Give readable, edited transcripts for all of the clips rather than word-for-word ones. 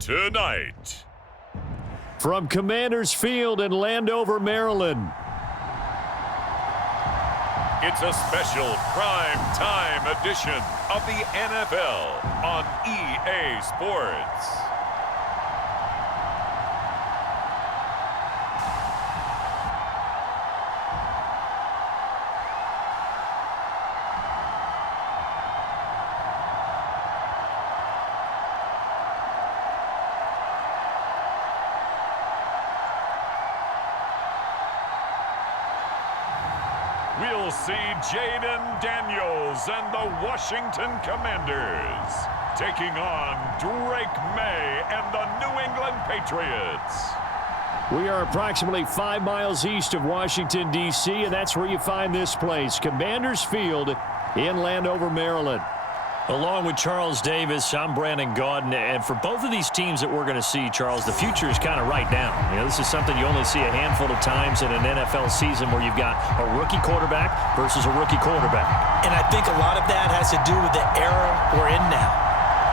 tonight. From Commanders Field in Landover, Maryland. It's a special prime time edition of the NFL on EA Sports. We'll see Judon Daniels and the Washington Commanders taking on Maye and the New England Patriots. We are approximately 5 miles east of Washington, D.C., and that's where you find this place, Commanders Field in Landover, Maryland. Along with Charles Davis, I'm Brandon Gaudin, and for both of these teams that we're going to see, Charles, the future is kind of right now. You know, this is something you only see a handful of times in an NFL season where you've got a rookie quarterback versus a rookie quarterback. And I think a lot of that has to do with the era we're in now.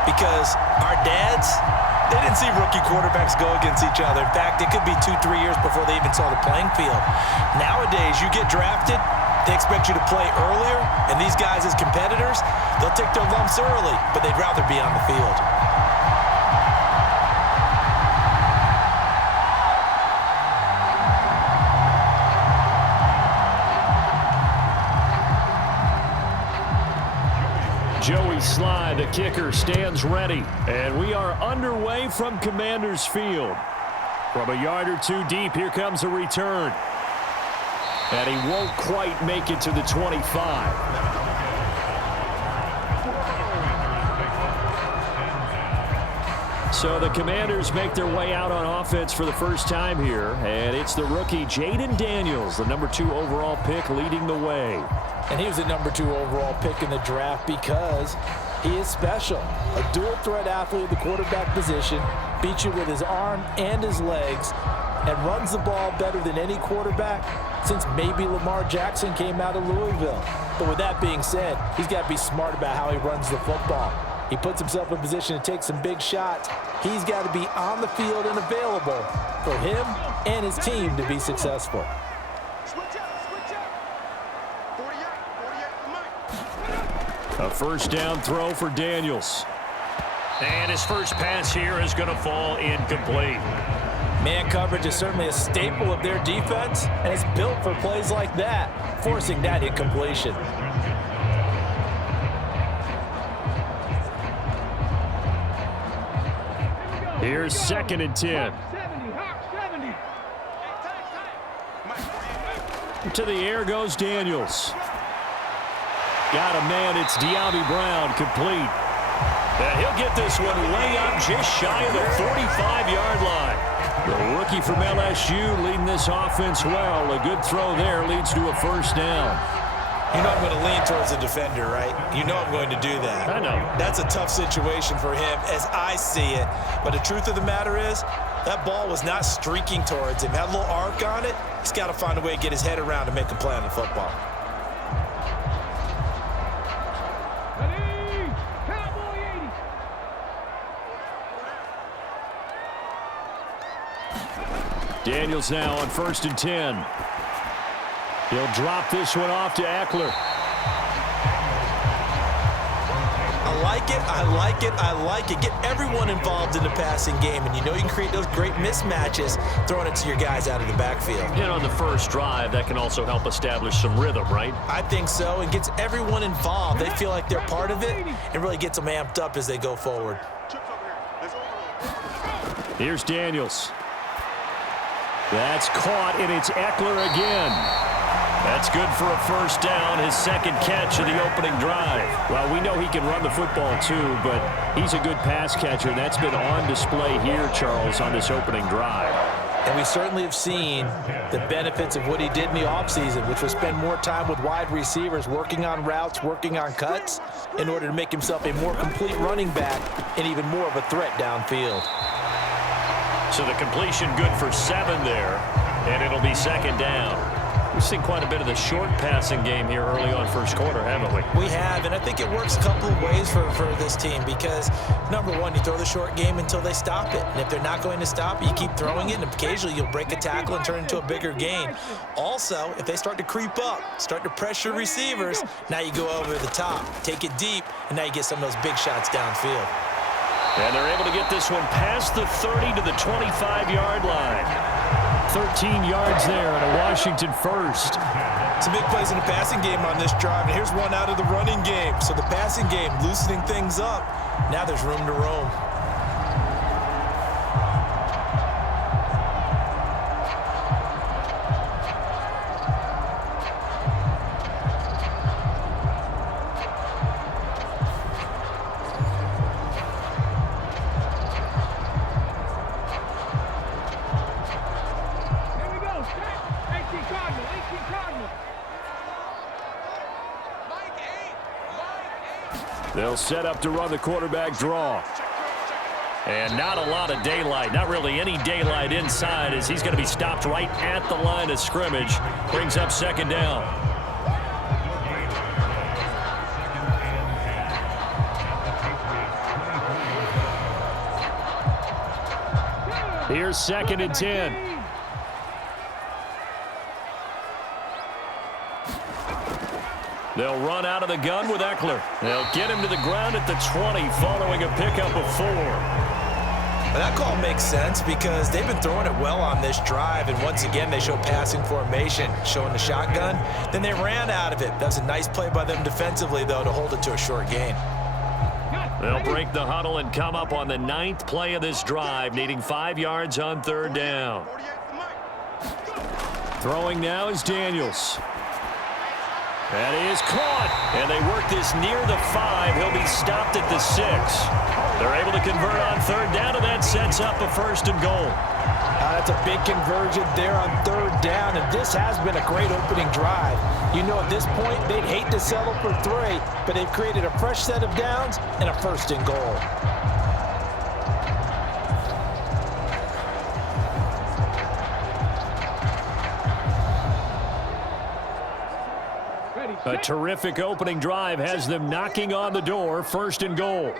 Because our dads, they didn't see rookie quarterbacks go against each other. In fact, it could be 2-3 years before they even saw the playing field. Nowadays, you get drafted, they expect you to play earlier, and these guys as competitors, they'll take their lumps early, but they'd rather be on the field. Joey Sly, the kicker, stands ready. And we are underway from Commanders Field. From a yard or two deep, here comes a return. And he won't quite make it to the 25. So the Commanders make their way out on offense for the first time here. And it's the rookie Judon Daniels, the number 2 overall pick, leading the way. And he was the number 2 overall pick in the draft because he is special. A dual-threat athlete at the quarterback position, beats you with his arm and his legs, and runs the ball better than any quarterback since maybe Lamar Jackson came out of Louisville. But with that being said, he's got to be smart about how he runs the football. He puts himself in position to take some big shots. He's got to be on the field and available for him and his team to be successful. A first down throw for Daniels. And his first pass here is going to fall incomplete. Man coverage is certainly a staple of their defense, and it's built for plays like that, forcing that incompletion. Here's 2nd and 10. To the air goes Daniels. Got a man, it's De'Ami Brown, complete. And he'll get this one way up just shy of the 45-yard line. The rookie from LSU leading this offense well. A good throw there leads to a first down. You know I'm going to lean towards the defender, right? You know I'm going to do that. I know. That's a tough situation for him as I see it. But the truth of the matter is, that ball was not streaking towards him. Had a little arc on it. He's got to find a way to get his head around to make a play on the football. Daniels now on 1st and 10. He'll drop this one off to Eckler. I like it, I like it, I like it. Get everyone involved in the passing game, and you know you can create those great mismatches throwing it to your guys out of the backfield. You know, on the first drive, that can also help establish some rhythm, right? I think so, and gets everyone involved. They feel like they're part of it, and really gets them amped up as they go forward. Here's Daniels. That's caught, and it's Eckler again. That's good for a first down, his 2nd catch of the opening drive. Well, we know he can run the football too, but he's a good pass catcher. That's been on display here, Charles, on this opening drive. And we certainly have seen the benefits of what he did in the offseason, which was spend more time with wide receivers, working on routes, working on cuts, in order to make himself a more complete running back and even more of a threat downfield. So the completion good for 7 there, and it'll be 2nd down. We've seen quite a bit of the short passing game here early on first quarter, haven't we? We have, and I think it works a couple of ways for this team because, number one, you throw the short game until they stop it. And if they're not going to stop it, you keep throwing it, and occasionally you'll break a tackle and turn it into a bigger gain. Also, if they start to creep up, start to pressure receivers, now you go over the top, take it deep, and now you get some of those big shots downfield. And they're able to get this one past the 30 to the 25-yard line. 13 yards there and a Washington first. Some big plays in the passing game on this drive, and here's one out of the running game. So the passing game loosening things up. Now there's room to roam. They'll set up to run the quarterback draw. And not a lot of daylight, not really any daylight inside as he's going to be stopped right at the line of scrimmage. Brings up second down. Here's 2nd and 10. They'll run out of the gun with Eckler. They'll get him to the ground at the 20 following a pickup of 4. Well, that call makes sense because they've been throwing it well on this drive, and once again they show passing formation, showing the shotgun. Then they ran out of it. That was a nice play by them defensively, though, to hold it to a short gain. They'll break the huddle and come up on the 9th play of this drive, needing 5 yards on 3rd down. Throwing now is Daniels. That is caught, and they work this near the 5. He'll be stopped at the 6. They're able to convert on 3rd down, and that sets up a 1st and goal. That's a big conversion there on 3rd down, and this has been a great opening drive. You know, at this point, they'd hate to settle for 3, but they've created a fresh set of downs and a 1st and goal. A terrific opening drive has them knocking on the door. 1st and goal.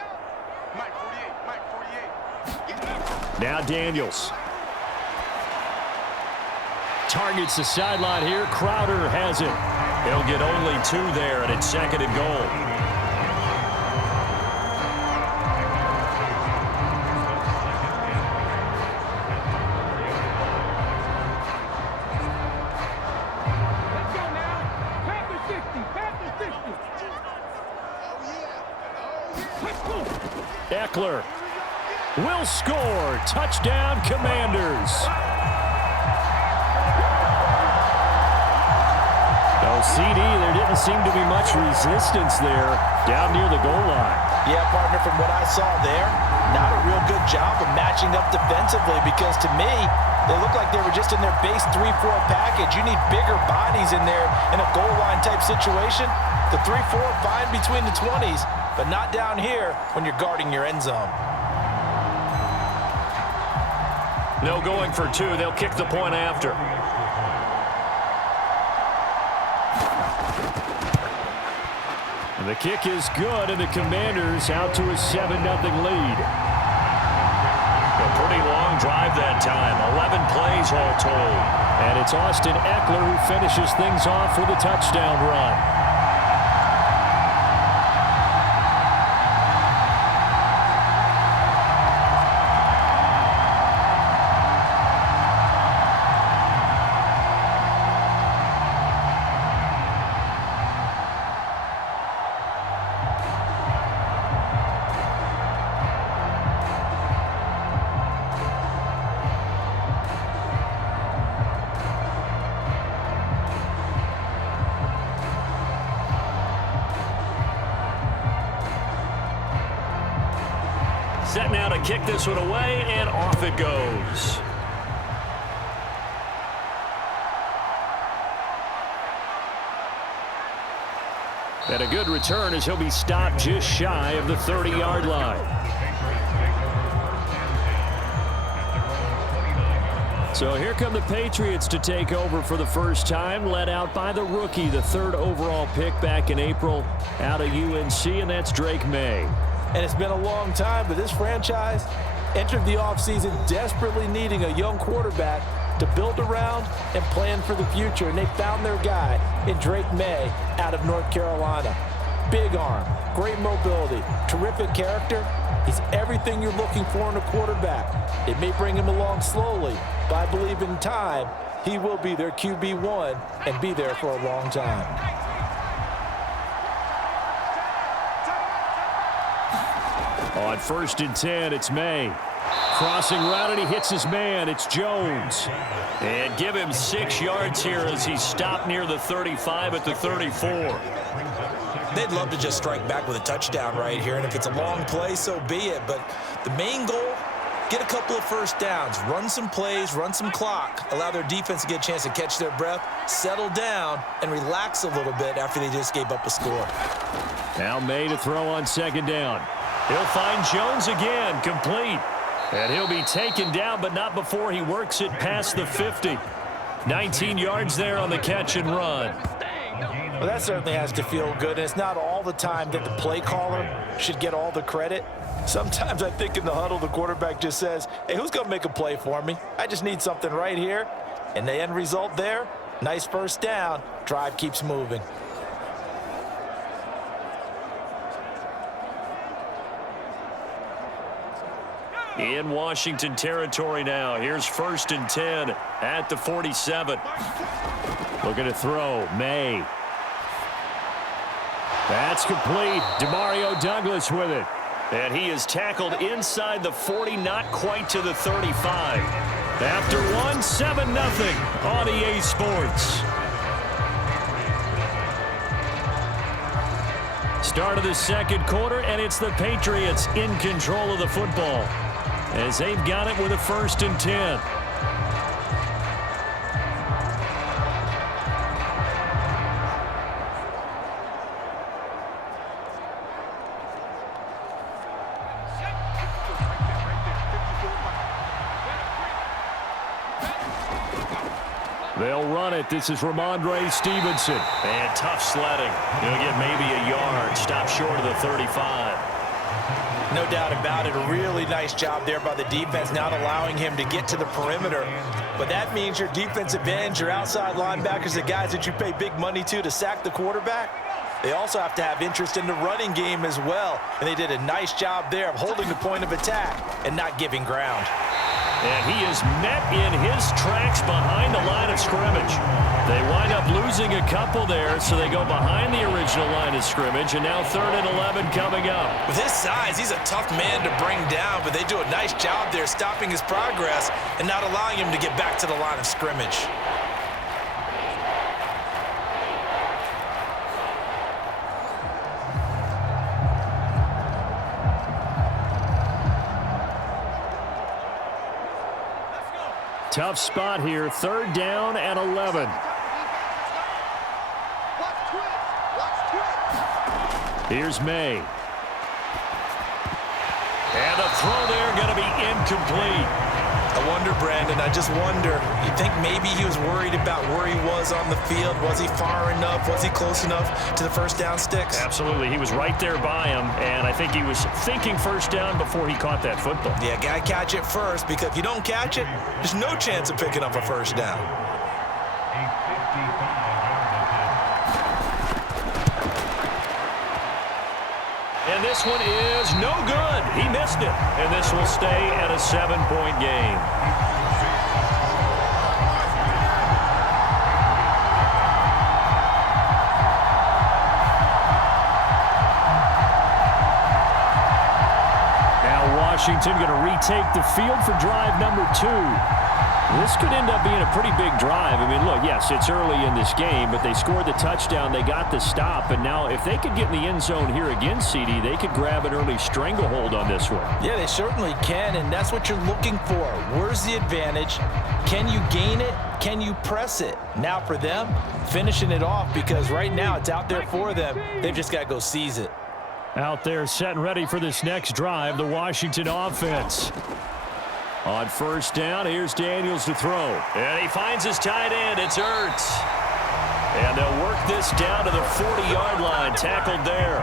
Now Daniels. Targets the sideline here. Crowder has it. He'll get only 2 there, and it's 2nd and goal. Eckler will score. Touchdown, Commanders. No CD. There didn't seem to be much resistance there down near the goal line. Yeah, partner, from what I saw there, not a real good job of matching up defensively because to me, they look like they were just in their base 3-4 package. You need bigger bodies in there in a goal line type situation. The 3-4 fine between the 20s, but not down here when you're guarding your end zone. No going for 2. They'll kick the point after. And the kick is good, and the Commanders out to a 7-0 lead. A pretty long drive that time. 11 plays all told. And it's Austin Eckler who finishes things off with a touchdown run. Set now to kick this one away, and off it goes. And a good return as he'll be stopped just shy of the 30-yard line. So here come the Patriots to take over for the first time, led out by the rookie, the 3rd overall pick back in April out of UNC, and that's Drake Maye. And it's been a long time, but this franchise entered the offseason desperately needing a young quarterback to build around and plan for the future, and they found their guy in Drake Maye out of North Carolina. Big arm, great mobility, terrific character. He's everything you're looking for in a quarterback. It may bring him along slowly, but I believe in time he will be their QB1 and be there for a long time. On 1st and 10, it's Maye. Crossing route, and he hits his man. It's Jones. And give him 6 yards here as he stopped near the 35 at the 34. They'd love to just strike back with a touchdown right here, and if it's a long play, so be it. But the main goal, get a couple of first downs, run some plays, run some clock, allow their defense to get a chance to catch their breath, settle down, and relax a little bit after they just gave up a score. Now Maye to throw on 2nd down. He'll find Jones again, complete. And he'll be taken down, but not before he works it past the 50. 19 yards there on the catch and run. Well, that certainly has to feel good, and it's not all the time that the play caller should get all the credit. Sometimes I think in the huddle, the quarterback just says, hey, who's going to make a play for me? I just need something right here. And the end result there, nice first down. Drive keeps moving. In Washington territory now. Here's 1st and 10 at the 47. Looking to throw, Maye. That's complete. Demario Douglas with it. And he is tackled inside the 40, not quite to the 35. After 1, 7-0 on EA Sports. Start of the 2nd quarter, and it's the Patriots in control of the football, as they've got it with a 1st and 10. They'll run it. This is Ramondre Stevenson. And tough sledding. He'll get maybe a yard. Stop short of the 35. No doubt about it. A really nice job there by the defense, not allowing him to get to the perimeter. But that means your defensive ends, your outside linebackers, the guys that you pay big money to sack the quarterback, they also have to have interest in the running game as well. And they did a nice job there of holding the point of attack and not giving ground. And he is met in his tracks behind the line of scrimmage. They wind up losing a couple there, so they go behind the original line of scrimmage, and now 3rd and 11 coming up. With his size, he's a tough man to bring down, but they do a nice job there stopping his progress and not allowing him to get back to the line of scrimmage. Tough spot here. 3rd down and 11. Here's Maye. And the throw there going to be incomplete. I wonder, Brandon, I just wonder, you think maybe he was worried about where he was on the field? Was he far enough? Was he close enough to the first down sticks? Absolutely. He was right there by him, and I think he was thinking 1st down before he caught that football. Yeah, got to catch it first, because if you don't catch it, there's no chance of picking up a 1st down. And this one is no good. He missed it. And this will stay at a 7-point game. Now Washington going to retake the field for drive number 2. This could end up being a pretty big drive. I mean, look, yes, it's early in this game, but they scored the touchdown. They got the stop. And now if they could get in the end zone here against CD, they could grab an early stranglehold on this one. Yeah, they certainly can, and that's what you're looking for. Where's the advantage? Can you gain it? Can you press it? Now for them, finishing it off, because right now it's out there for them. They've just got to go seize it. Out there set and ready for this next drive, the Washington offense. On first down, here's Daniels to throw. And he finds his tight end. It's Ertz. And they'll work this down to the 40-yard line. Tackled there.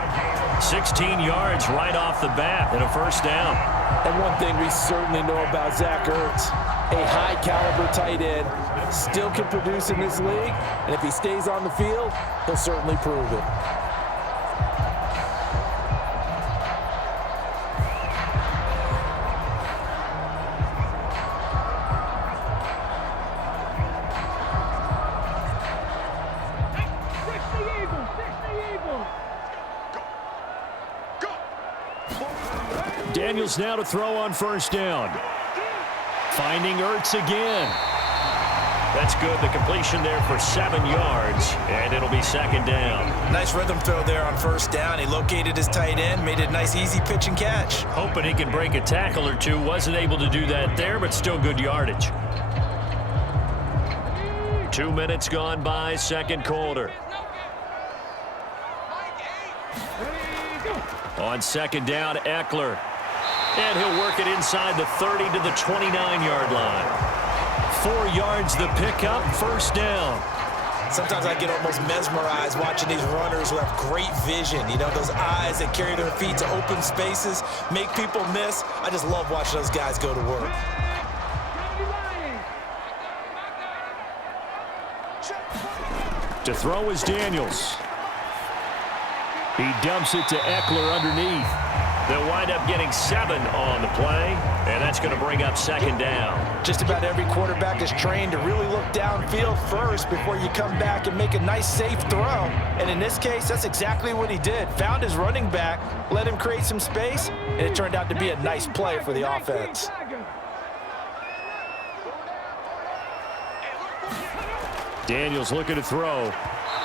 16 yards right off the bat and a first down. And one thing we certainly know about Zach Ertz, a high-caliber tight end, still can produce in this league. And if he stays on the field, he'll certainly prove it. Daniels now to throw on first down. Finding Ertz again. That's good. The completion there for 7 yards, and it'll be second down. Nice rhythm throw there on first down. He located his tight end, made it a nice, easy pitch and catch. Hoping he can break a tackle or two. Wasn't able to do that there, but still good yardage. 2 minutes gone by, second quarter. On second down, Eckler. And he'll work it inside the 30 to the 29-yard line. 4 yards the pickup, first down. Sometimes I get almost mesmerized watching these runners who have great vision. You know, those eyes that carry their feet to open spaces, make people miss. I just love watching those guys go to work. To throw is Daniels. He dumps it to Eckler underneath. They'll wind up getting 7 on the play, and that's going to bring up second down. Just about every quarterback is trained to really look downfield first before you come back and make a nice, safe throw. And in this case, that's exactly what he did. Found his running back, let him create some space, and it turned out to be a nice play for the offense. Daniels looking to throw.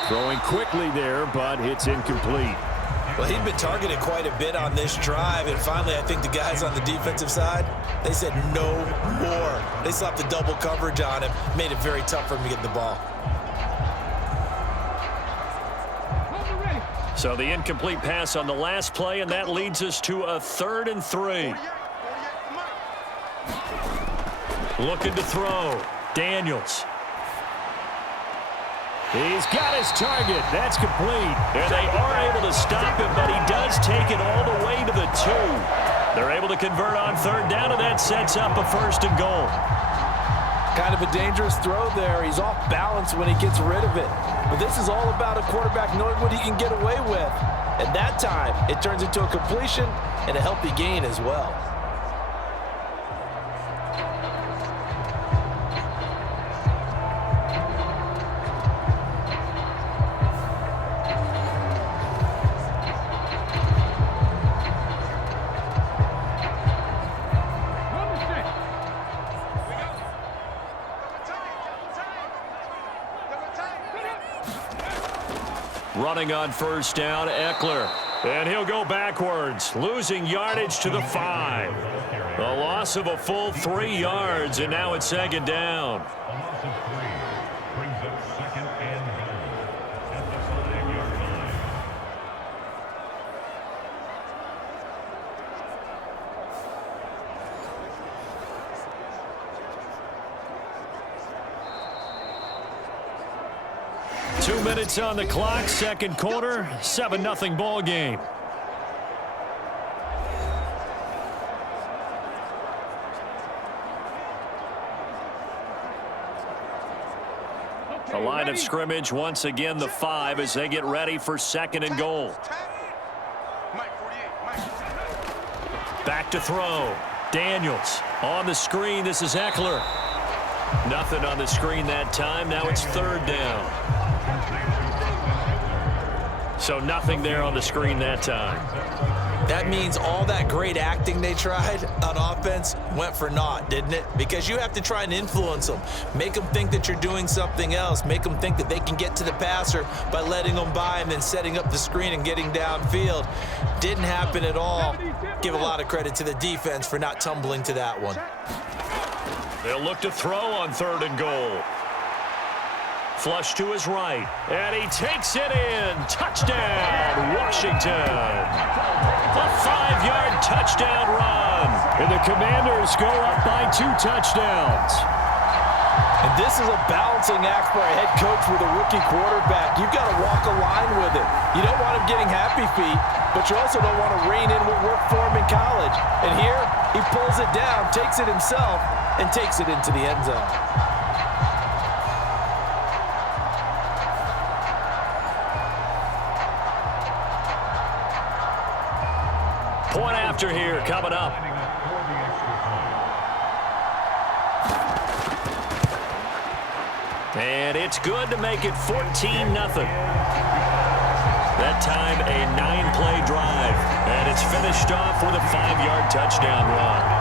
Throwing quickly there, but it's incomplete. Well, he'd been targeted quite a bit on this drive, and finally I think the guys on the defensive side, they said no more. They slapped the double coverage on him, made it very tough for him to get the ball. So the incomplete pass on the last play, and that leads us to a 3rd and 3. Looking to throw. Daniels. He's got his target. That's complete. And they are able to stop him, but he does take it all the way to the 2. They're able to convert on 3rd down, and that sets up a 1st and goal. Kind of a dangerous throw there. He's off balance when he gets rid of it. But this is all about a quarterback knowing what he can get away with. At that time, it turns into a completion and a healthy gain as well. Running on first down, Eckler. And he'll go backwards, losing yardage to the 5. A loss of a full 3 yards, and now it's second down. Minutes on the clock, second quarter, 7-0 ball game. The line of scrimmage, once again, the 5 as they get ready for 2nd and goal. Back to throw. Daniels on the screen. This is Eckler. Nothing on the screen that time. Now it's 3rd down. So nothing there on the screen that time. That means all that great acting they tried on offense went for naught, didn't it? Because you have to try and influence them. Make them think that you're doing something else. Make them think that they can get to the passer by letting them by and then setting up the screen and getting downfield. Didn't happen at all. Give a lot of credit to the defense for not tumbling to that one. They'll look to throw on 3rd and goal. Flush to his right, and he takes it in. Touchdown, Washington. A 5-yard touchdown run. And the Commanders go up by 2 touchdowns. And this is a balancing act for a head coach with a rookie quarterback. You've got to walk a line with it. You don't want him getting happy feet, but you also don't want to rein in what worked for him in college. And here, he pulls it down, takes it himself, and takes it into the end zone. Point after here coming up. And it's good to make it 14-0. That time a 9-play drive. And it's finished off with a 5-yard touchdown run.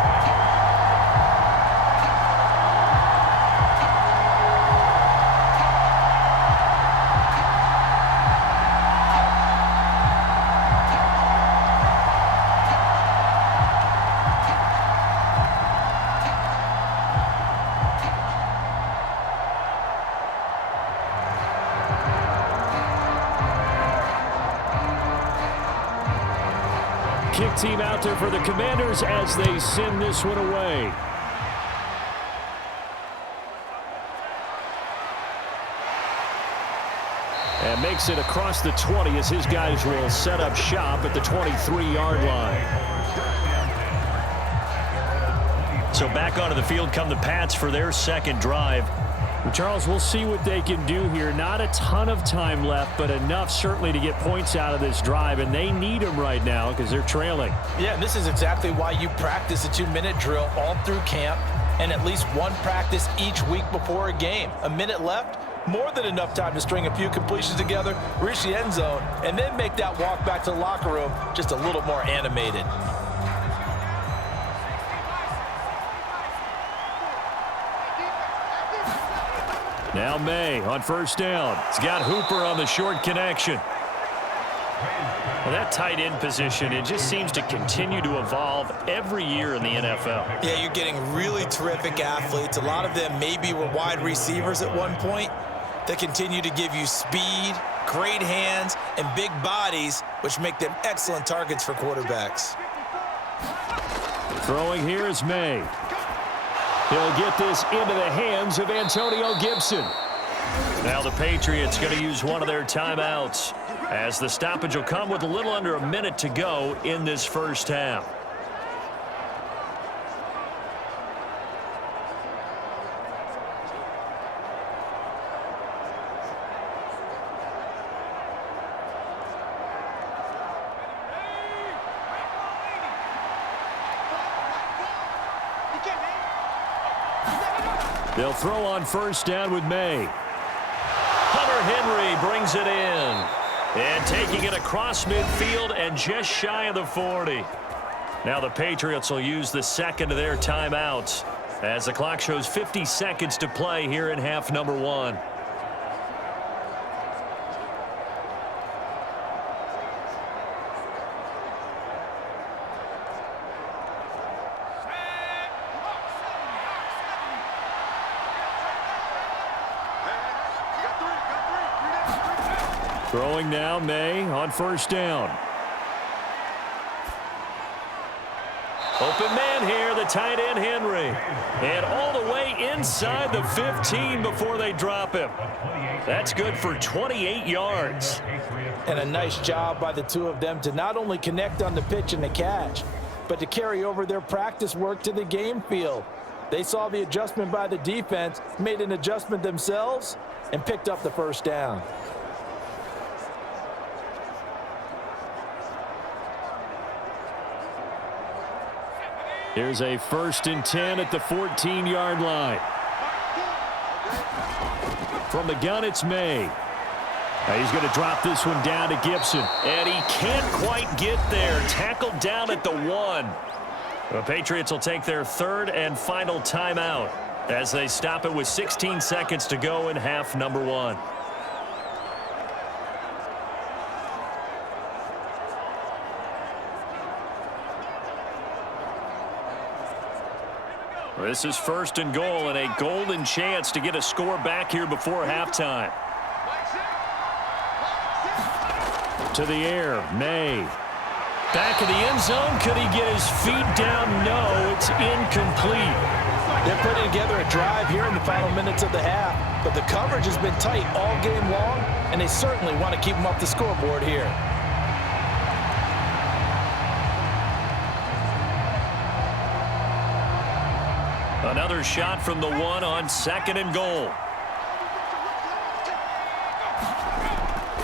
Kick team out there for the Commanders as they send this one away. And makes it across the 20 as his guys will set up shop at the 23-yard line. So back onto the field come the Pats for their second drive. Charles, we'll see what they can do here. Not a ton of time left, but enough certainly to get points out of this drive, and they need them right now because they're trailing. Yeah, and this is exactly why you practice a 2-minute drill all through camp and at least one practice each week before a game. A minute left, more than enough time to string a few completions together, reach the end zone, and then make that walk back to the locker room just a little more animated. Now Maye on first down. He's got Hooper on the short connection. Well, that tight end position, it just seems to continue to evolve every year in the NFL. Yeah, you're getting really terrific athletes. A lot of them maybe were wide receivers at one point. They continue to give you speed, great hands, and big bodies, which make them excellent targets for quarterbacks. Throwing here is Maye. He'll get this into the hands of Antonio Gibson. Now the Patriots going to use one of their timeouts as the stoppage will come with a little under a minute to go in this first half. They'll throw on first down with Maye. Hunter Henry brings it in. And taking it across midfield and just shy of the 40. Now the Patriots will use the second of their timeouts as the clock shows 50 seconds to play here in half number 1. Throwing now, Maye on first down. Open man here, the tight end Henry. And all the way inside the 15 before they drop him. That's good for 28 yards. And a nice job by the two of them to not only connect on the pitch and the catch, but to carry over their practice work to the game field. They saw the adjustment by the defense, made an adjustment themselves, and picked up the first down. Here's a 1st and 10 at the 14-yard line. From the gun, it's Maye. He's going to drop this one down to Gibson. And he can't quite get there. Tackled down at the 1. The Patriots will take their third and final timeout as they stop it with 16 seconds to go in half number 1. This is 1st and goal and a golden chance to get a score back here before halftime. To the air, Maye. Back of the end zone. Could he get his feet down? No, it's incomplete. They're putting together a drive here in the final minutes of the half, but the coverage has been tight all game long, and they certainly want to keep them off the scoreboard here. Another shot from the one on 2nd and goal.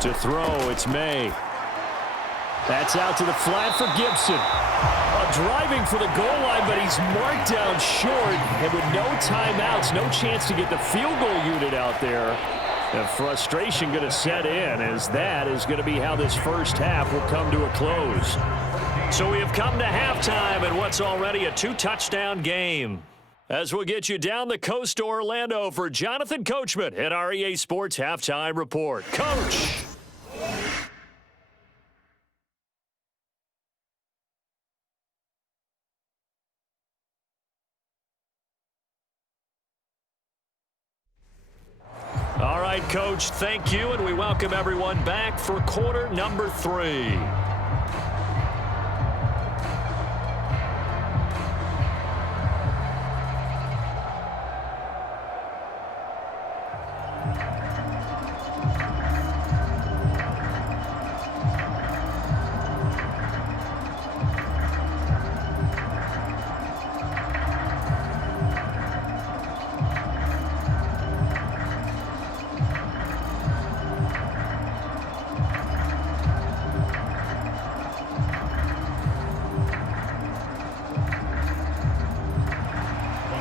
To throw, it's Maye. That's out to the flat for Gibson. Driving for the goal line, but he's marked down short. And with no timeouts, no chance to get the field goal unit out there. The frustration going to set in, as that is going to be how this first half will come to a close. So we have come to halftime in what's already a 2-touchdown game. As we'll get you down the coast to Orlando for Jonathan Coachman at our EA Sports Halftime Report. Coach! All right, Coach, thank you, and we welcome everyone back for quarter number 3.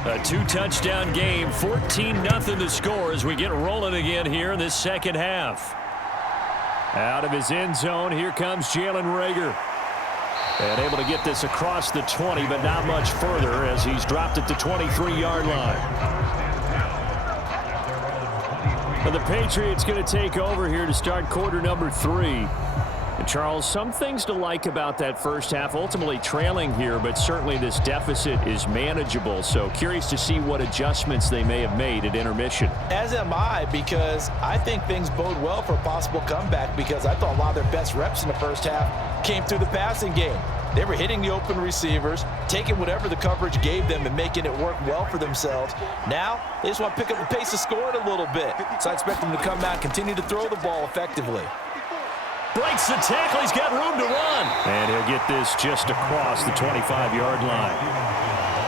A 2-touchdown game, 14-0 the score as we get rolling again here in this second half. Out of his end zone, here comes Jalen Reagor. And able to get this across the 20, but not much further as he's dropped at the 23-yard line. And the Patriots going to take over here to start quarter number 3. And Charles, some things to like about that first half, ultimately trailing here, but certainly this deficit is manageable. So curious to see what adjustments they may have made at intermission. As am I, because I think things bode well for a possible comeback, because I thought a lot of their best reps in the first half came through the passing game. They were hitting the open receivers, taking whatever the coverage gave them and making it work well for themselves. Now, they just want to pick up the pace of scoring a little bit. So I expect them to come out and continue to throw the ball effectively. Breaks the tackle. He's got room to run. And he'll get this just across the 25-yard line.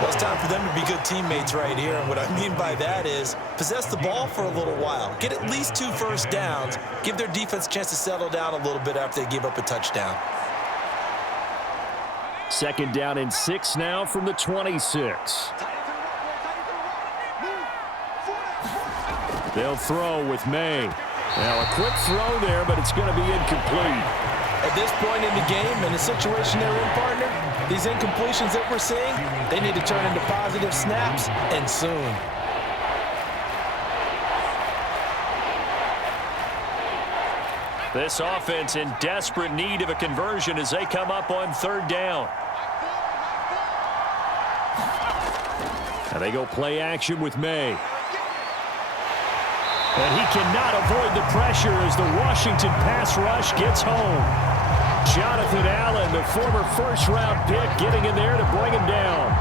Well, it's time for them to be good teammates right here. And what I mean by that is possess the ball for a little while. Get at least 2 first downs. Give their defense a chance to settle down a little bit after they give up a touchdown. 2nd down and 6 now from the 26. They'll throw with Maye. Now a quick throw there, but it's going to be incomplete. At this point in the game, in the situation they're in, partner, these incompletions that we're seeing, they need to turn into positive snaps, and soon. This offense in desperate need of a conversion as they come up on 3rd down. And they go play action with Maye. And he cannot avoid the pressure as the Washington pass rush gets home. Jonathan Allen, the former first-round pick, getting in there to bring him down.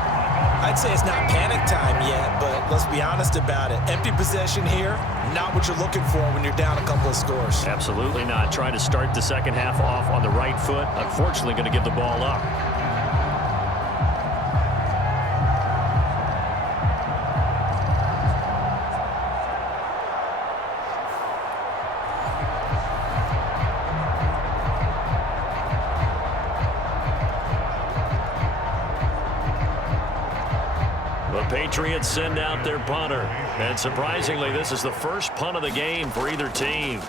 I'd say it's not panic time yet, but let's be honest about it. Empty possession here, not what you're looking for when you're down a couple of scores. Absolutely not. Trying to start the second half off on the right foot. Unfortunately, going to give the ball up. Patriots send out their punter. And surprisingly, this is the first punt of the game for either team.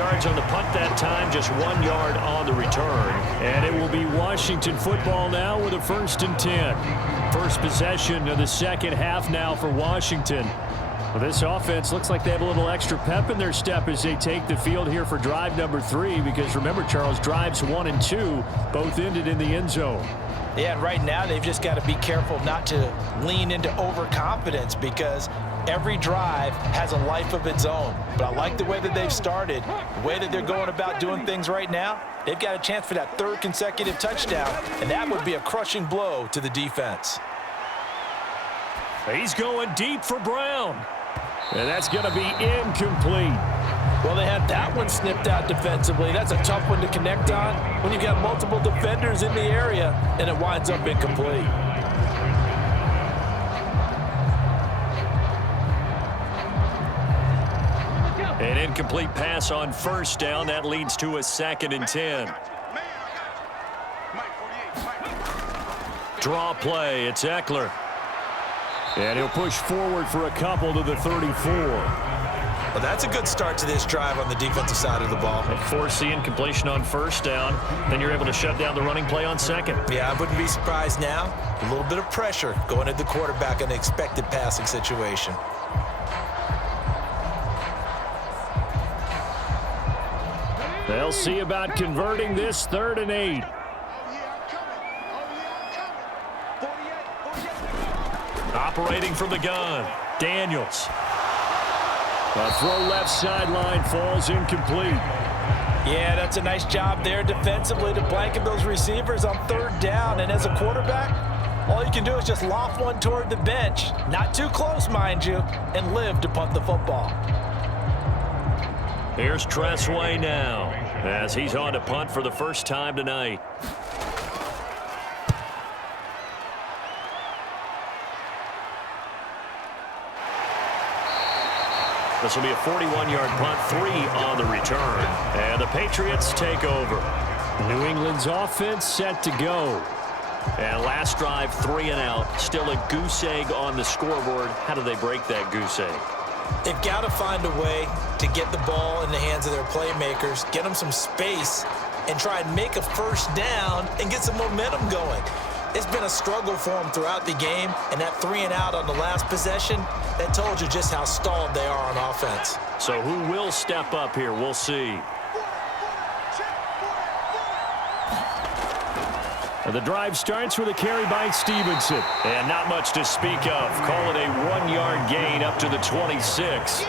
yards on the punt that time, just 1 yard on the return. And it will be Washington football now with a 1st and 10. First possession of the second half now for Washington. Well, this offense looks like they have a little extra pep in their step as they take the field here for drive number 3, because remember, Charles, drives 1 and 2 both ended in the end zone. Yeah, and right now they've just got to be careful not to lean into overconfidence, because Every drive has a life of its own. But I like the way that they've started, the way that they're going about doing things right now. They've got a chance for that third consecutive touchdown, and that would be a crushing blow to the defense. He's going deep for Brown. And that's going to be incomplete. Well, they had that one snipped out defensively. That's a tough one to connect on when you've got multiple defenders in the area, and it winds up incomplete. An incomplete pass on first down. That leads to a 2nd and 10. Draw play. It's Eckler. And he'll push forward for a couple to the 34. Well, that's a good start to this drive on the defensive side of the ball. They force the incompletion on first down. Then you're able to shut down the running play on second. Yeah, I wouldn't be surprised now. A little bit of pressure going at the quarterback in an expected passing situation. They'll see about converting this 3rd and 8. Operating from the gun, Daniels. A throw left sideline falls incomplete. Yeah, that's a nice job there defensively to blanket those receivers on 3rd down. And as a quarterback, all you can do is just loft one toward the bench. Not too close, mind you, and live to punt the football. Here's Tressway now as he's on to punt for the first time tonight. This will be a 41-yard punt, 3 on the return. And the Patriots take over. New England's offense set to go. And last drive, 3 and out. Still a goose egg on the scoreboard. How do they break that goose egg? They've got to find a way to get the ball in the hands of their playmakers, get them some space, and try and make a first down and get some momentum going. It's been a struggle for them throughout the game, and that 3 and out on the last possession, that told you just how stalled they are on offense. So who will step up here? We'll see. And the drive starts with a carry by Stevenson. And not much to speak of. Call it a 1-yard gain up to the 26.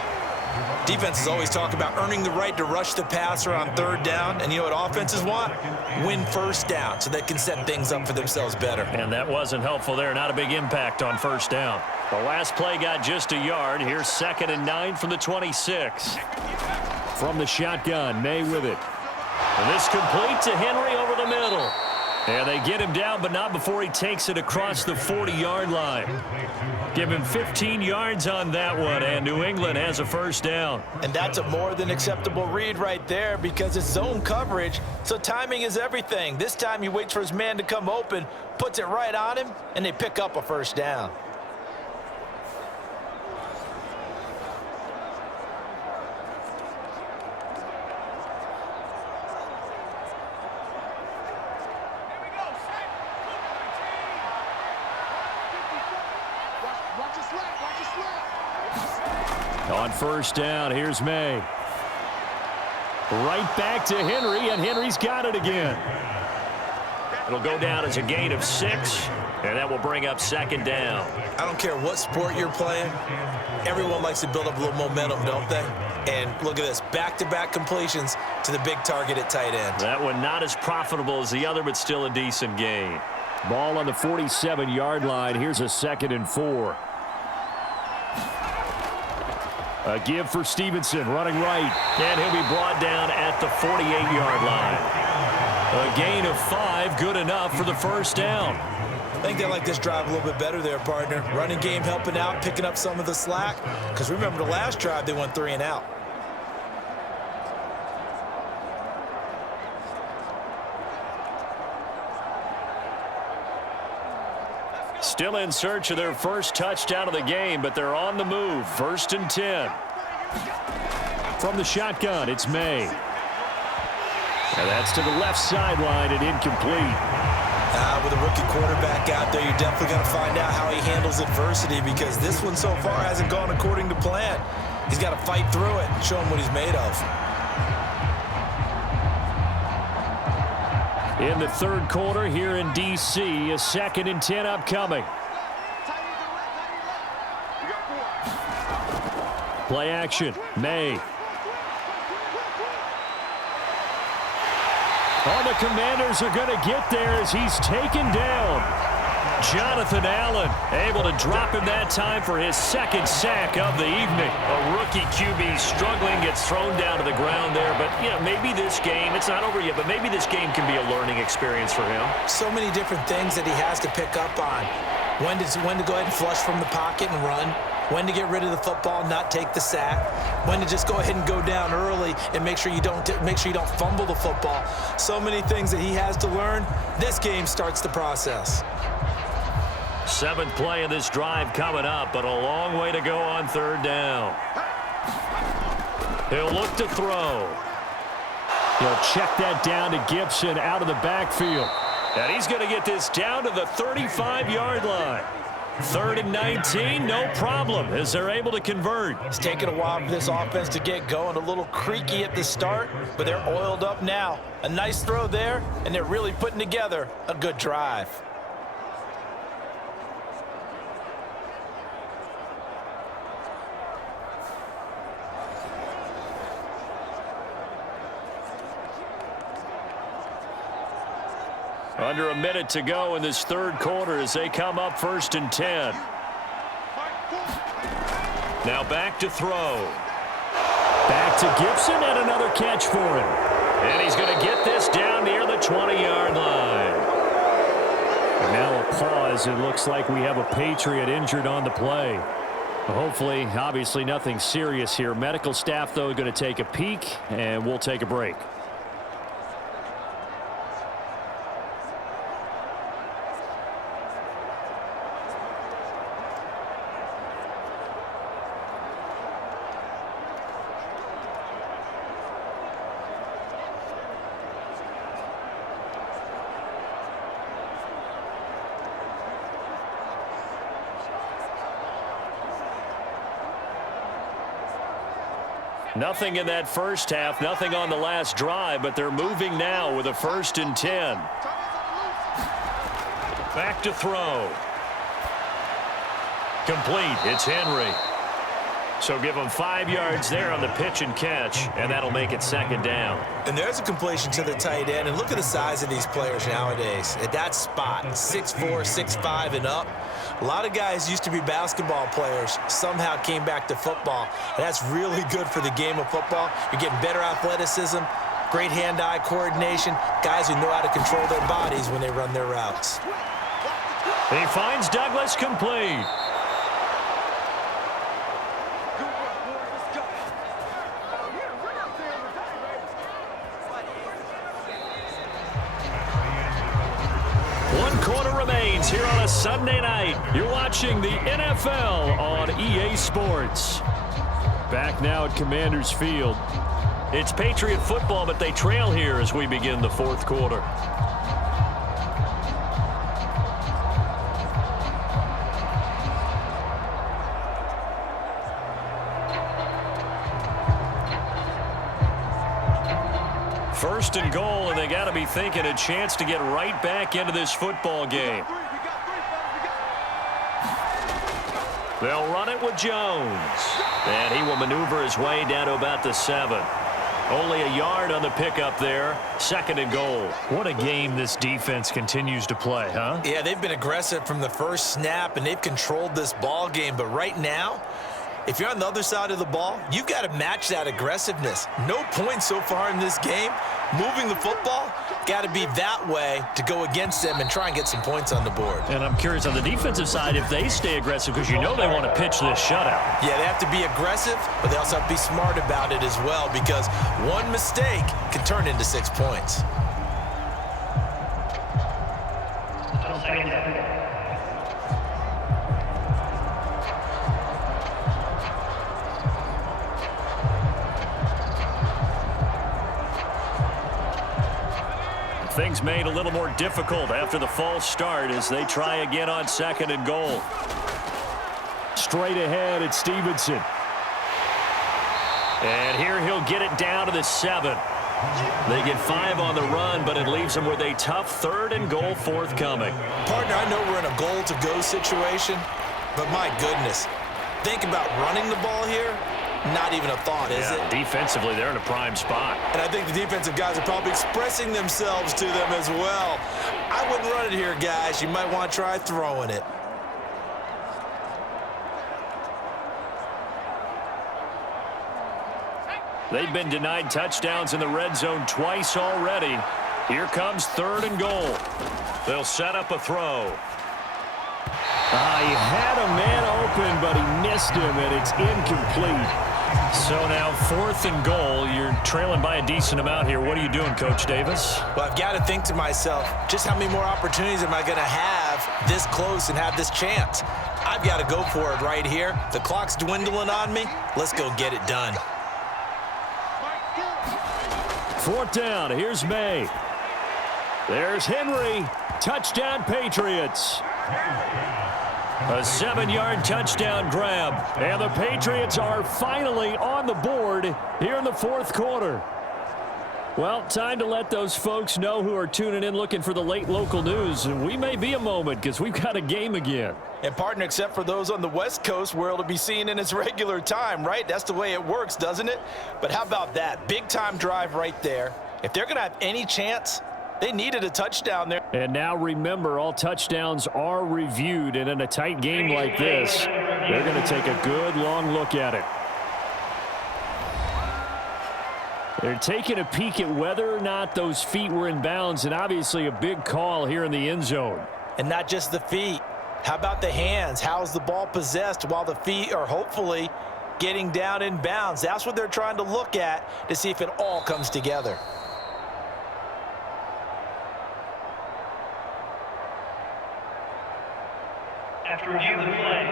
Defenses always talk about earning the right to rush the passer on 3rd down. And you know what offenses want? Win first down so they can set things up for themselves better. And that wasn't helpful there. Not a big impact on first down. The last play got just a yard. Here's 2nd and 9 from the 26. From the shotgun, Maye with it. And this complete to Henry over the middle. And they get him down, but not before he takes it across the 40-yard line. Give him 15 yards on that one, and New England has a first down. And that's a more than acceptable read right there because it's zone coverage, so timing is everything. This time he waits for his man to come open, puts it right on him, and they pick up a first down. On first down, here's Maye. Right back to Henry, and Henry's got it again. It'll go down as a gain of 6, and that will bring up 2nd down. I don't care what sport you're playing. Everyone likes to build up a little momentum, don't they? And look at this, back-to-back completions to the big target at tight end. That one not as profitable as the other, but still a decent gain. Ball on the 47-yard line. Here's a 2nd and 4. A give for Stevenson, running right. And he'll be brought down at the 48-yard line. A gain of 5, good enough for the first down. I think they like this drive a little bit better there, partner. Running game helping out, picking up some of the slack. Because remember the last drive, they went 3 and out. Still in search of their first touchdown of the game, but they're on the move. 1st and 10. From the shotgun, it's Maye. And that's to the left sideline and incomplete. With a rookie quarterback out there, you're definitely going to find out how he handles adversity because this one so far hasn't gone according to plan. He's got to fight through it and show him what he's made of. In the 3rd quarter here in D.C., a 2nd and 10 upcoming. Play action. Maye. Oh, the Commanders are going to get there as he's taken down. Jonathan Allen able to drop him that time for his second sack of the evening. A rookie QB struggling, gets thrown down to the ground there. But, you know, maybe this game, it's not over yet, but maybe this game can be a learning experience for him. So many different things that he has to pick up on. When to go ahead and flush from the pocket and run. When to get rid of the football, not take the sack. When to just go ahead and go down early and make sure you don't fumble the football. So many things that he has to learn. This game starts the process. Seventh play of this drive coming up, but a long way to go on third down. He'll look to throw. He'll check that down to Gibson out of the backfield. And he's going to get this down to the 35-yard line. 3rd and 19, no problem, as they're able to convert. It's taken a while for this offense to get going. A little creaky at the start, but they're oiled up now. A nice throw there, and they're really putting together a good drive. Under a minute to go in this third quarter as they come up 1st and 10. Now back to throw. Back to Gibson and another catch for him. And he's going to get this down near the 20-yard line. Now a pause. It looks like we have a Patriot injured on the play. Hopefully, obviously nothing serious here. Medical staff, though, going to take a peek, and we'll take a break. Nothing in that first half, nothing on the last drive, but they're moving now with a 1st and 10. Back to throw. Complete. It's Henry. So give him 5 yards there on the pitch and catch, and that'll make it 2nd down. And there's a completion to the tight end. And look at the size of these players nowadays. At that spot, 6'4", 6'5", and up. A lot of guys used to be basketball players, somehow came back to football. And that's really good for the game of football. You're getting better athleticism, great hand-eye coordination, guys who know how to control their bodies when they run their routes. He finds Douglas complete. Here on a Sunday night, you're watching the NFL on EA Sports. Back now at Commanders Field. It's Patriot football, but they trail here as we begin the 4th quarter. First and goal, and they got to be thinking a chance to get right back into this football game. They'll run it with Jones. And he will maneuver his way down to about the 7. Only a yard on the pickup there. 2nd and goal. What a game this defense continues to play, huh? Yeah, they've been aggressive from the first snap, and they've controlled this ball game. But right now, if you're on the other side of the ball, you've got to match that aggressiveness. No points so far in this game. Moving the football, got to be that way to go against them and try and get some points on the board. And I'm curious on the defensive side if they stay aggressive, because you know they want to pitch this shutout. Yeah, they have to be aggressive, but they also have to be smart about it as well, because one mistake can turn into 6 points. Things made a little more difficult after the false start as they try again on 2nd and goal. Straight ahead, it's Stevenson. And here he'll get it down to the 7. They get 5 on the run, but it leaves them with a tough 3rd and goal forthcoming. Partner, I know we're in a goal-to-go situation, but my goodness, think about running the ball here. Not even a thought, is it? Defensively, they're in a prime spot. And I think the defensive guys are probably expressing themselves to them as well. I wouldn't run it here, guys. You might want to try throwing it. They've been denied touchdowns in the red zone twice already. Here comes 3rd and goal. They'll set up a throw. He had a man open, but he missed him, and it's incomplete. So now 4th and goal. You're trailing by a decent amount here. What are you doing, Coach Davis? Well, I've got to think to myself, just how many more opportunities am I going to have this close and have this chance? I've got to go for it right here. The clock's dwindling on me. Let's go get it done. 4th down. Here's Maye. There's Henry. Touchdown, Patriots. A 7-yard touchdown grab. And the Patriots are finally on the board here in the 4th quarter. Well, time to let those folks know who are tuning in looking for the late local news. We may be a moment because we've got a game again. And, partner, except for those on the West Coast where it'll be seen in its regular time, right? That's the way it works, doesn't it? But how about that? Big-time drive right there. If they're going to have any chance, they needed a touchdown there. And now remember, all touchdowns are reviewed. And in a tight game like this, they're going to take a good long look at it. They're taking a peek at whether or not those feet were in bounds, and obviously a big call here in the end zone. And not just the feet. How about the hands? How's the ball possessed while the feet are hopefully getting down in bounds? That's what they're trying to look at to see if it all comes together. After reviewing the play,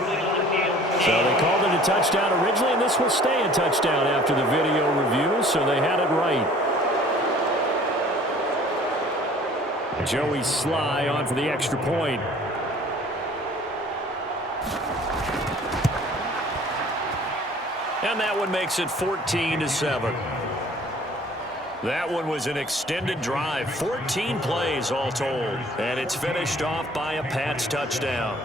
rulings on the field. So they called it a touchdown originally, and this will stay a touchdown after the video review, so they had it right. Joey Sly on for the extra point. And that one makes it 14-7. That one was an extended drive, 14 plays all told. And it's finished off by a Pats touchdown.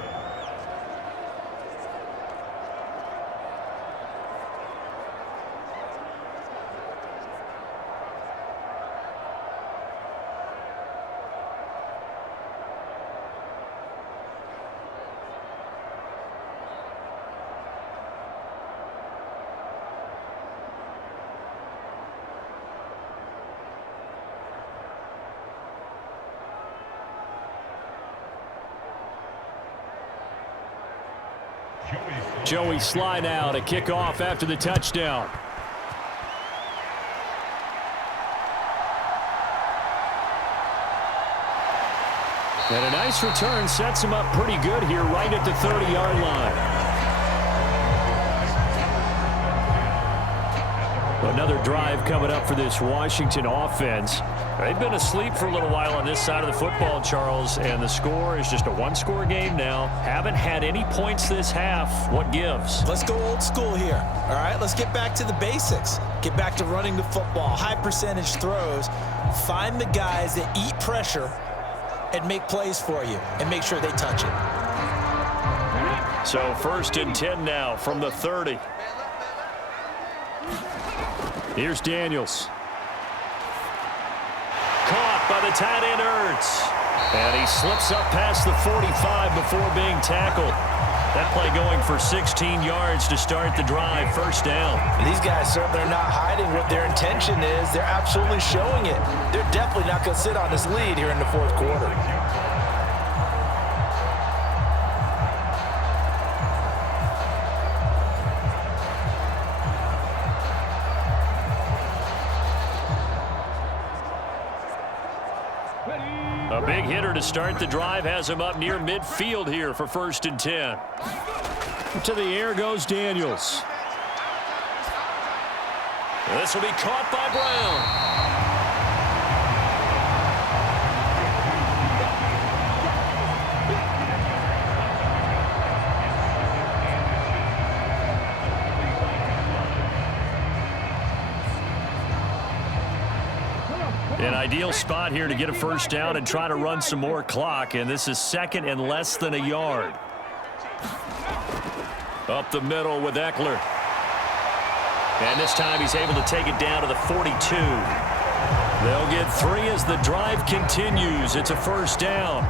Joey Sly now to kick off after the touchdown. And a nice return sets him up pretty good here right at the 30-yard line. Another drive coming up for this Washington offense. They've been asleep for a little while on this side of the football, Charles, and the score is just a one-score game now. Haven't had any points this half. What gives? Let's go old school here, all right? Let's get back to the basics. Get back to running the football, high-percentage throws. Find the guys that eat pressure and make plays for you and make sure they touch it. So 1st and 10 now from the 30. Here's Daniels. Caught by the tight end Ertz. And he slips up past the 45 before being tackled. That play going for 16 yards to start the drive. 1st down. These guys certainly are not hiding what their intention is. They're absolutely showing it. They're definitely not going to sit on this lead here in the 4th quarter. A big hitter to start the drive has him up near midfield here for 1st and 10. To the air goes Daniels. This will be caught by Brown. An ideal spot here to get a 1st down and try to run some more clock, and this is 2nd and less than a yard. Up the middle with Eckler. And this time he's able to take it down to the 42. They'll get 3 as the drive continues. It's a first down.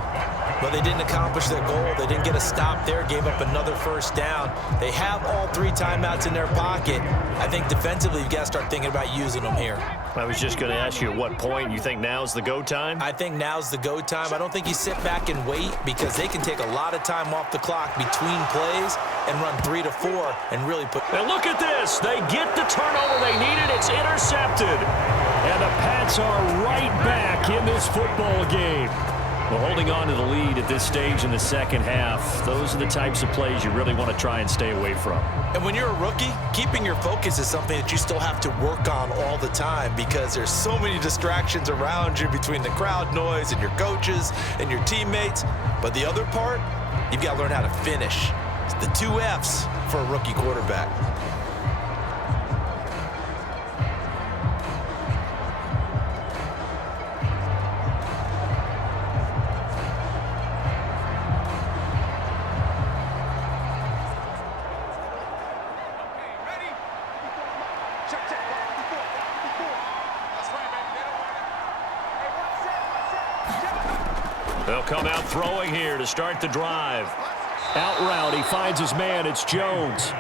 Well, they didn't accomplish their goal. They didn't get a stop there, gave up another first down. They have all 3 timeouts in their pocket. I think defensively, you've got to start thinking about using them here. I was just going to ask you at what point you think now's the go time? I think now's the go time. I don't think you sit back and wait because they can take a lot of time off the clock between plays and run 3 to 4 and really put... And look at this. They get the turnover they needed. It's intercepted. And the Pats are right back in this football game. Well, holding on to the lead at this stage in the second half, those are the types of plays you really want to try and stay away from. And when you're a rookie, keeping your focus is something that you still have to work on all the time because there's so many distractions around you between the crowd noise and your coaches and your teammates. But the other part, you've got to learn how to finish. It's the 2 F's for a rookie quarterback. They'll come out throwing here to start the drive. Out route, he finds his man. It's Jones.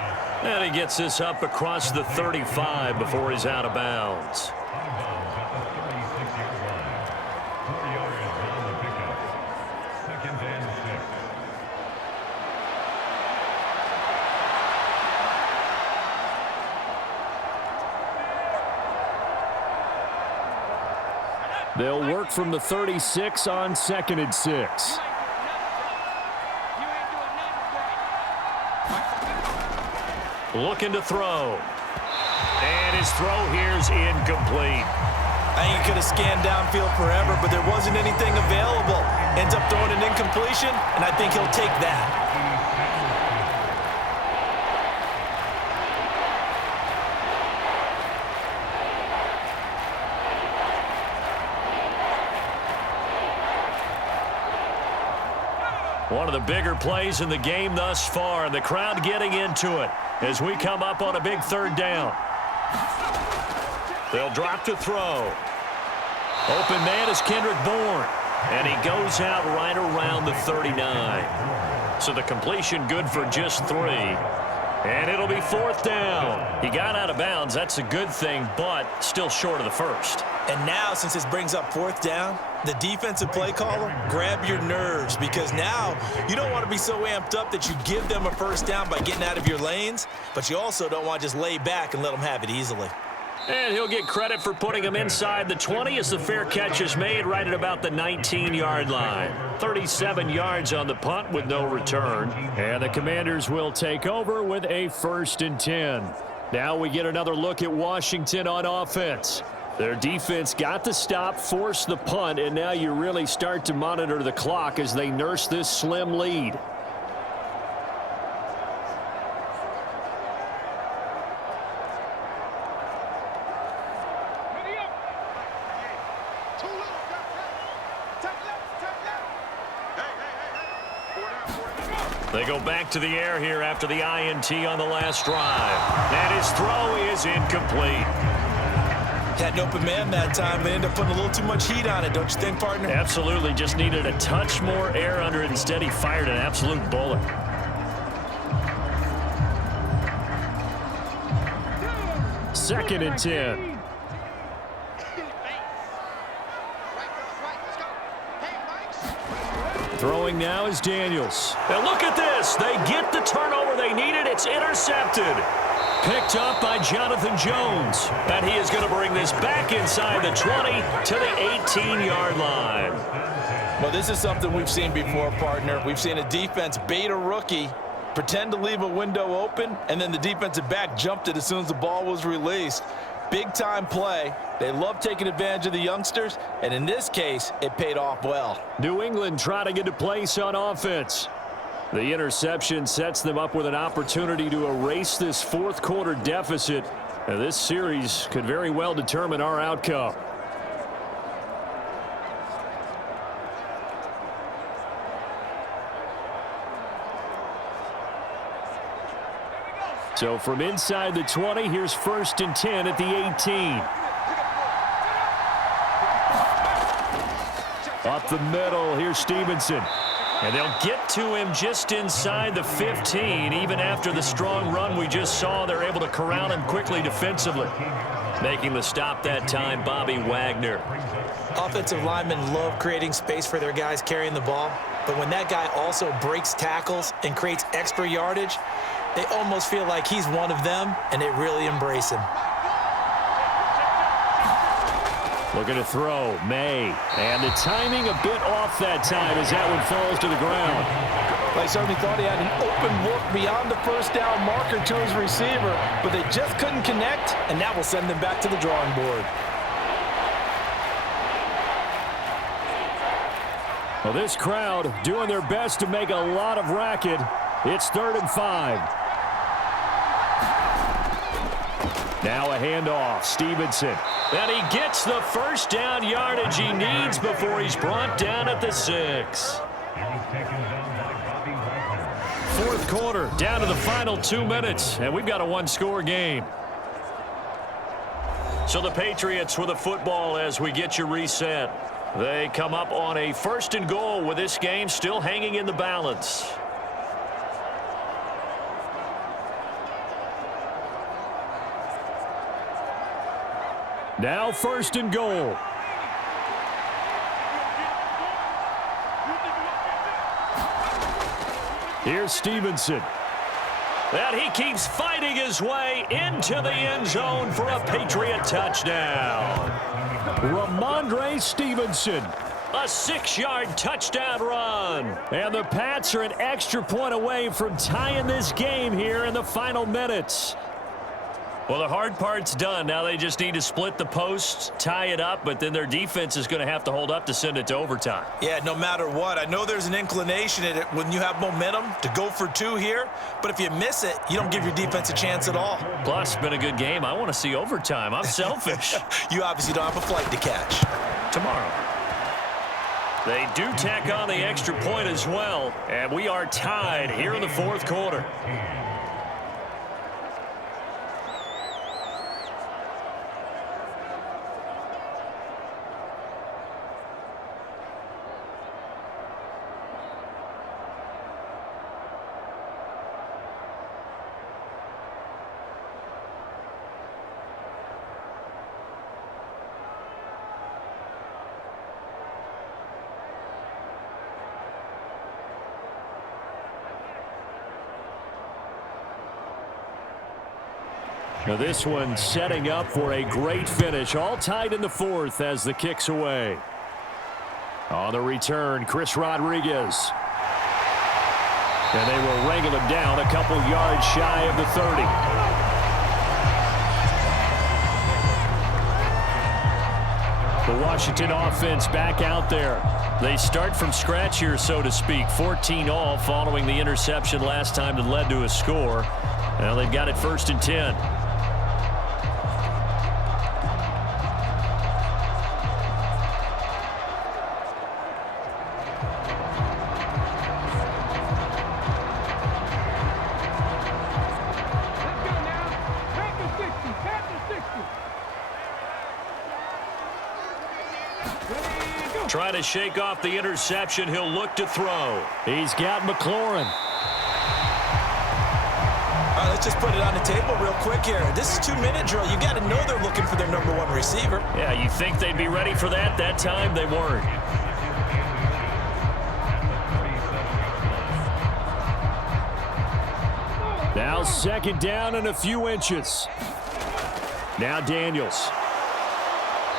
And he gets this up across the 35 before he's out of bounds. They'll work from the 36 on 2nd and 6. Looking to throw. And his throw here's incomplete. I think he could have scanned downfield forever, but there wasn't anything available. Ends up throwing an incompletion, and I think he'll take that. One of the bigger plays in the game thus far, and the crowd getting into it as we come up on a big 3rd down. They'll drop to throw. Open man is Kendrick Bourne, and he goes out right around the 39. So the completion good for just 3. And it'll be 4th down. He got out of bounds. That's a good thing, but still short of the first. And now, since this brings up 4th down, the defensive play caller, grab your nerves because now you don't want to be so amped up that you give them a first down by getting out of your lanes, but you also don't want to just lay back and let them have it easily. And he'll get credit for putting him inside the 20 as the fair catch is made right at about the 19-yard line. 37 yards on the punt with no return. And the Commanders will take over with a 1st and 10. Now we get another look at Washington on offense. Their defense got the stop, forced the punt, and now you really start to monitor the clock as they nurse this slim lead. They go back to the air here after the INT on the last drive. And his throw is incomplete. Had an open man that time. They ended up putting a little too much heat on it, don't you think, partner? Absolutely. Just needed a touch more air under it. Instead, he fired an absolute bullet. Second and 10. Throwing now is Daniels. And look at this. They get the turnover they needed. It's intercepted. Picked up by Jonathan Jones. And he is going to bring this back inside the 20 to the 18-yard line. Well, this is something we've seen before, partner. We've seen a defense bait a rookie, pretend to leave a window open, and then the defensive back jumped it as soon as the ball was released. Big-time play. They love taking advantage of the youngsters, and in this case, it paid off well. New England trying to get a place on offense. The interception sets them up with an opportunity to erase this fourth quarter deficit. And this series could very well determine our outcome. So from inside the 20, here's 1st and 10 at the 18. Up the middle, here's Stevenson. And they'll get to him just inside the 15. Even after the strong run we just saw, they're able to corral him quickly defensively. Making the stop that time, Bobby Wagner. Offensive linemen love creating space for their guys carrying the ball, but when that guy also breaks tackles and creates extra yardage, they almost feel like he's one of them, and they really embrace him. Looking to throw, Maye. And the timing a bit off that time as that one falls to the ground. They certainly thought he had an open look beyond the first down marker to his receiver, but they just couldn't connect, and that will send them back to the drawing board. Well, this crowd doing their best to make a lot of racket. It's 3rd and 5. Now a handoff, Stevenson. And he gets the first down yardage he needs before he's brought down at the 6. 4th quarter, down to the final 2 minutes, and we've got a one-score game. So the Patriots with the football as we get you reset. They come up on a 1st and goal with this game still hanging in the balance. Now 1st and goal. Here's Stevenson. And he keeps fighting his way into the end zone for a Patriot touchdown. Ramondre Stevenson. A 6-yard touchdown run. And the Pats are an extra point away from tying this game here in the final minutes. Well, the hard part's done. Now they just need to split the posts, tie it up, but then their defense is going to have to hold up to send it to overtime. Yeah, no matter what. I know there's an inclination in it when you have momentum to go for 2 here, but if you miss it, you don't give your defense a chance at all. Plus, it's been a good game. I want to see overtime. I'm selfish. You obviously don't have a flight to catch. Tomorrow. They do tack on the extra point as well, and we are tied here in the 4th quarter. Now this one setting up for a great finish. All tied in the 4th as the kick's away. On the return, Chris Rodriguez. And they will wrangle him down a couple yards shy of the 30. The Washington offense back out there. They start from scratch here, so to speak. 14 all following the interception last time that led to a score. Now they've got it 1st and 10. Trying to shake off the interception. He'll look to throw. He's got McLaurin. All right, let's just put it on the table real quick here. This is 2-minute drill. You got to know they're looking for their #1 receiver. Yeah, you think they'd be ready for that? That time they weren't. Now 2nd down and a few inches. Now Daniels.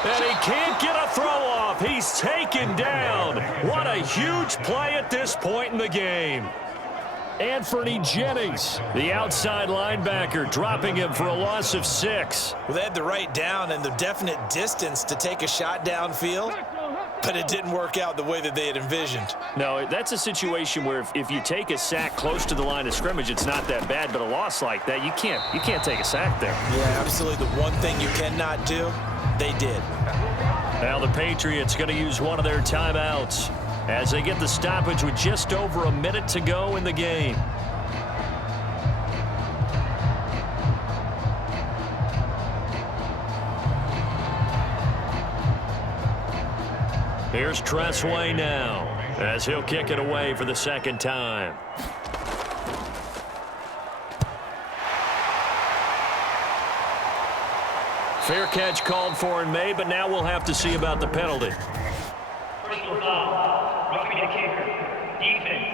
And he can't get a throw off. He's taken down. What a huge play at this point in the game. Anthony Jennings, the outside linebacker, dropping him for a loss of 6. Well, they had the right down and the definite distance to take a shot downfield, but it didn't work out the way that they had envisioned. No, that's a situation where if you take a sack close to the line of scrimmage, it's not that bad, but a loss like that, you can't take a sack there. Yeah, absolutely. The one thing you cannot do, they did. Now the Patriots going to use one of their timeouts as they get the stoppage with just over a minute to go in the game. Here's Tressway now as he'll kick it away for the second time. Fair catch called for in Maye, but now we'll have to see about the penalty. Personal foul. Roughing the kicker. Defense.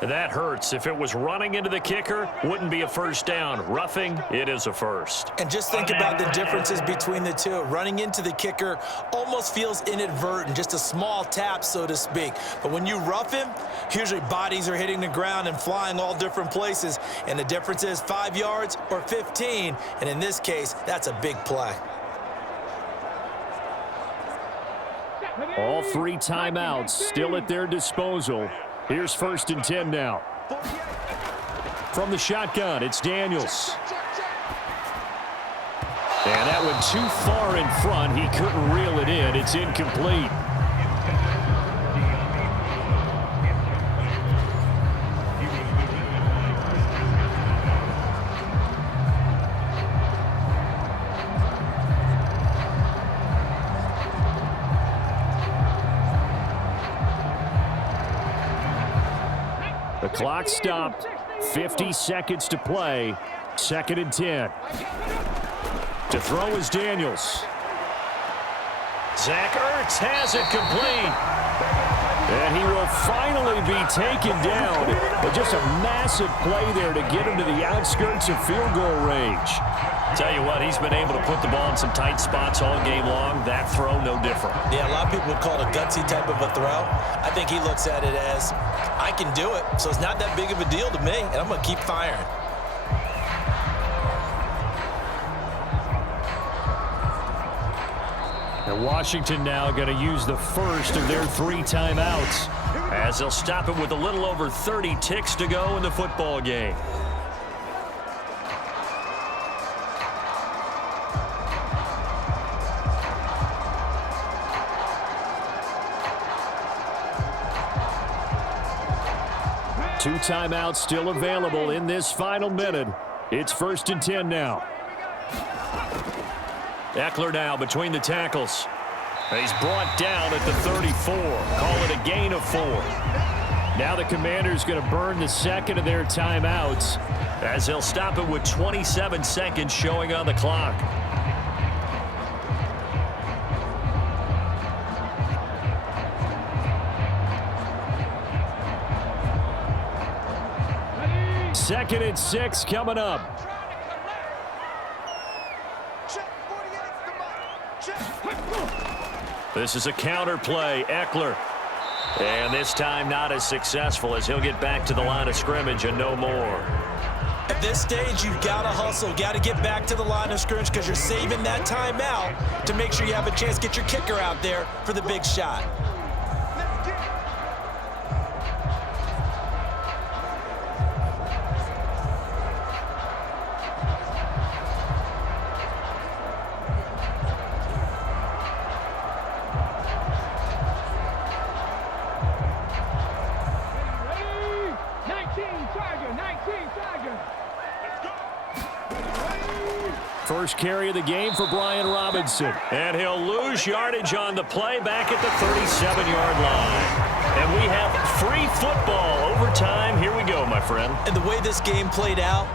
That hurts. If it was running into the kicker, wouldn't be a first down. Roughing, it is a first. And just think about the differences between the two. Running into the kicker almost feels inadvertent, just a small tap, so to speak. But when you rough him, usually bodies are hitting the ground and flying all different places. And the difference is 5 yards or 15. And in this case, that's a big play. All 3 timeouts still at their disposal. Here's 1st and 10 now. From the shotgun, it's Daniels. And that went too far in front. He couldn't reel it in. It's incomplete. The clock stopped. 50 seconds to play. 2nd and 10. To throw is Daniels. Zach Ertz has it complete. And he will finally be taken down. But just a massive play there to get him to the outskirts of field goal range. Tell you what, he's been able to put the ball in some tight spots all game long. That throw, no different. Yeah, a lot of people would call it a gutsy type of a throw. I think he looks at it as, I can do it, so it's not that big of a deal to me, and I'm going to keep firing. And Washington now going to use the first of their 3 timeouts, as they'll stop it with a little over 30 ticks to go in the football game. Two timeouts still available in this final minute. It's 1st and 10 now. Eckler now between the tackles. He's brought down at the 34. Call it a gain of 4. Now the Commanders going to burn the second of their timeouts, as they'll stop it with 27 seconds showing on the clock. Second and 6 coming up. This is a counter play. Eckler. And this time not as successful, as he'll get back to the line of scrimmage and no more. At this stage, you've got to hustle. Got to get back to the line of scrimmage because you're saving that timeout to make sure you have a chance to get your kicker out there for the big shot. First carry of the game for Brian Robinson. And he'll lose yardage on the play back at the 37-yard line. And we have free football overtime. Here we go, my friend. And the way this game played out,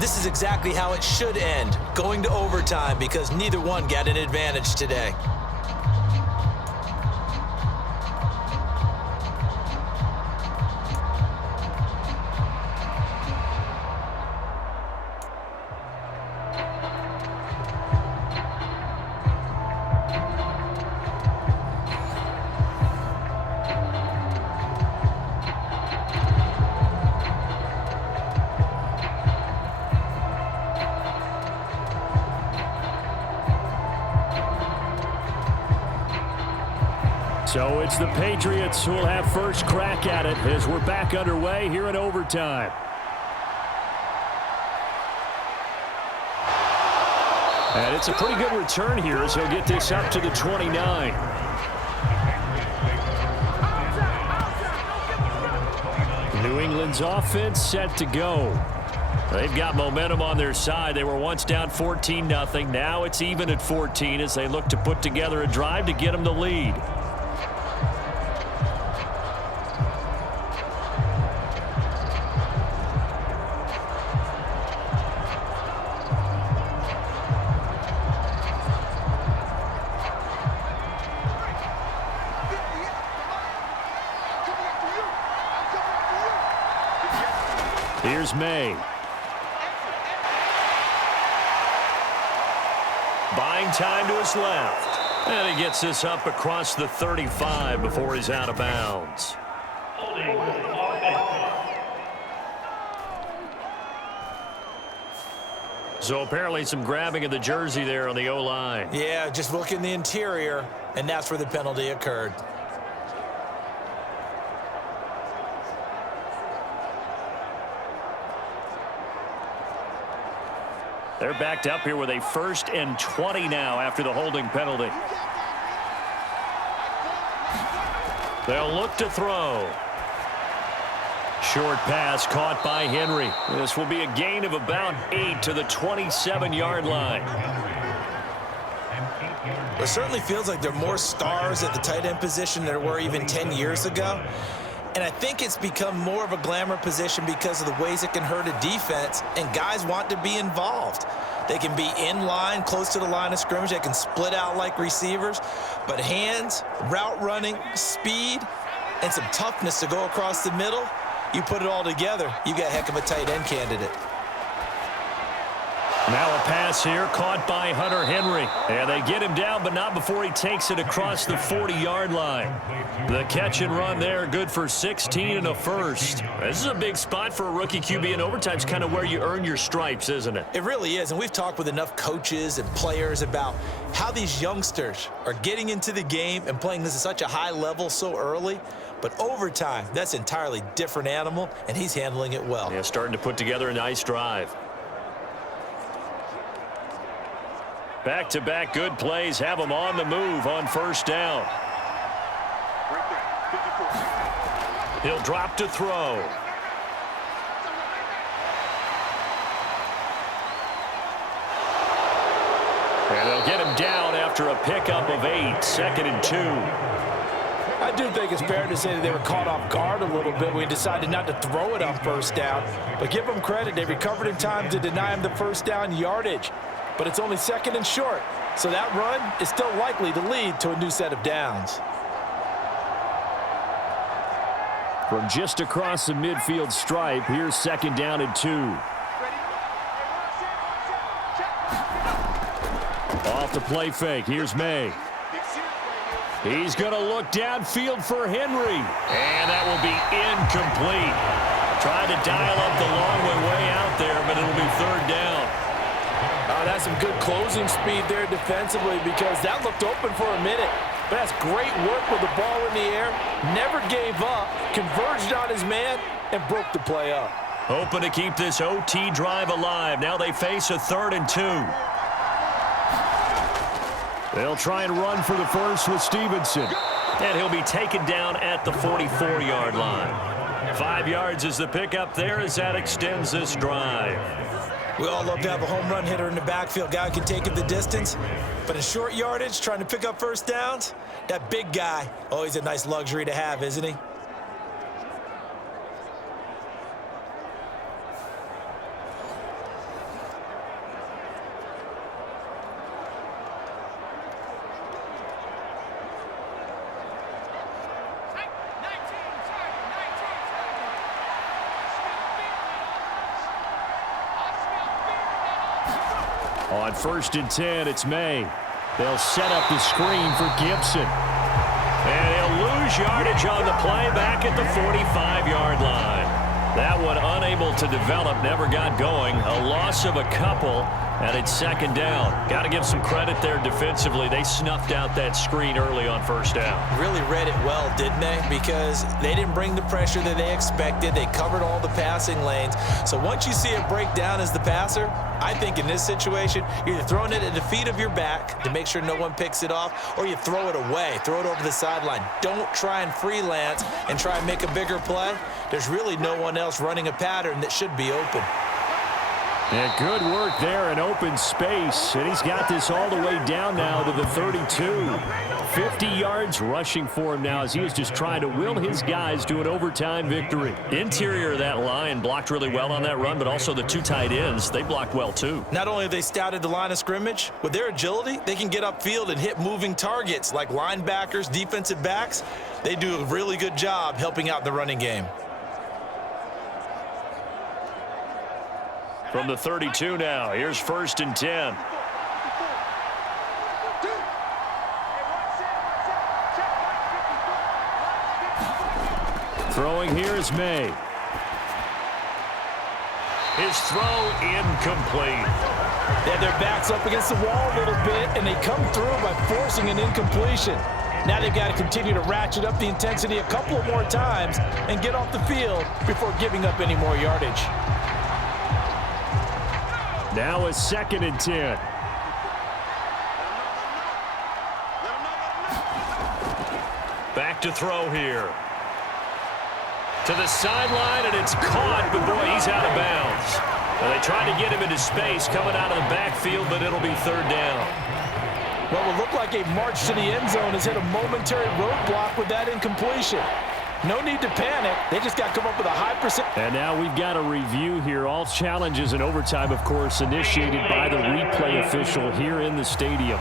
this is exactly how it should end, going to overtime, because neither one got an advantage today. So it's the Patriots who will have first crack at it as we're back underway here in overtime. And it's a pretty good return here as he'll get this up to the 29. New England's offense set to go. They've got momentum on their side. They were once down 14-0. Now it's even at 14 as they look to put together a drive to get them the lead. Here's Maye. Buying time to his left. And he gets this up across the 35 before he's out of bounds. So apparently some grabbing of the jersey there on the O-line. Yeah, just look in the interior, and that's where the penalty occurred. They're backed up here with a 1st and 20 now after the holding penalty. They'll look to throw. Short pass caught by Henry. This will be a gain of about 8 to the 27-yard line. It certainly feels like there are more stars at the tight end position than there were even 10 years ago. And I think it's become more of a glamour position because of the ways it can hurt a defense, and guys want to be involved. They can be in line, close to the line of scrimmage. They can split out like receivers. But hands, route running, speed, and some toughness to go across the middle, you put it all together, you got a heck of a tight end candidate. Now a pass here caught by Hunter Henry. And they get him down, but not before he takes it across the 40-yard line. The catch and run there, good for 16 and a first. This is a big spot for a rookie QB, and overtime's kind of where you earn your stripes, isn't it? It really is, and we've talked with enough coaches and players about how these youngsters are getting into the game and playing this at such a high level so early. But overtime, that's an entirely different animal, and he's handling it well. Yeah, starting to put together a nice drive. Back-to-back good plays have him on the move on 1st down. He'll drop to throw. And they'll get him down after a pickup of 8, 2nd and 2. I do think it's fair to say that they were caught off guard a little bit when he decided not to throw it on 1st down. But give them credit, they recovered in time to deny him the 1st down yardage. But it's only 2nd and short, so that run is still likely to lead to a new set of downs. From just across the midfield stripe, here's 2nd down and 2. Off the play fake, here's Maye. He's going to look downfield for Henry. And that will be incomplete. Tried to dial up the long way out there, but it'll be 3rd down. That's some good closing speed there defensively because that looked open for a minute. But that's great work with the ball in the air. Never gave up, converged on his man, and broke the play up. Hoping to keep this OT drive alive. Now they face a 3rd and 2. They'll try and run for the first with Stevenson. And he'll be taken down at the 44-yard line. 5 yards is the pickup there as that extends this drive. We all love to have a home run hitter in the backfield. Guy who can take it the distance. But in short yardage, trying to pick up 1st downs, that big guy, always a nice luxury to have, isn't he? On 1st and 10, it's Maye. They'll set up the screen for Gibson. And he'll lose yardage on the play back at the 45-yard line. That one unable to develop, never got going. A loss of a couple, and it's 2nd down. Got to give some credit there defensively. They snuffed out that screen early on 1st down. Really read it well, didn't they? Because they didn't bring the pressure that they expected. They covered all the passing lanes. So once you see it break down as the passer, I think in this situation, you're either throwing it at the feet of your back to make sure no one picks it off, or you throw it away, throw it over the sideline. Don't try and freelance and try and make a bigger play. There's really no one else running a pattern that should be open. And good work there in open space. And he's got this all the way down now to the 32. 50 yards rushing for him now as he is just trying to will his guys to an overtime victory. Interior of that line blocked really well on that run, but also the two tight ends, they blocked well too. Not only have they scouted the line of scrimmage, with their agility, they can get upfield and hit moving targets like linebackers, defensive backs. They do a really good job helping out the running game. From the 32 now, here's 1st and 10. Throwing here is Maye. His throw incomplete. They have their backs up against the wall a little bit, and they come through by forcing an incompletion. Now they've got to continue to ratchet up the intensity a couple of more times and get off the field before giving up any more yardage. Now a 2nd and 10. Back to throw here. To the sideline, and it's caught, but boy, he's out of bounds. Well, they tried to get him into space coming out of the backfield, but it'll be 3rd down. What will look like a march to the end zone has hit a momentary roadblock with that incompletion. No need to panic. They just got to come up with a high percent. And now we've got a review here. All challenges in overtime, of course, initiated by the replay official here in the stadium.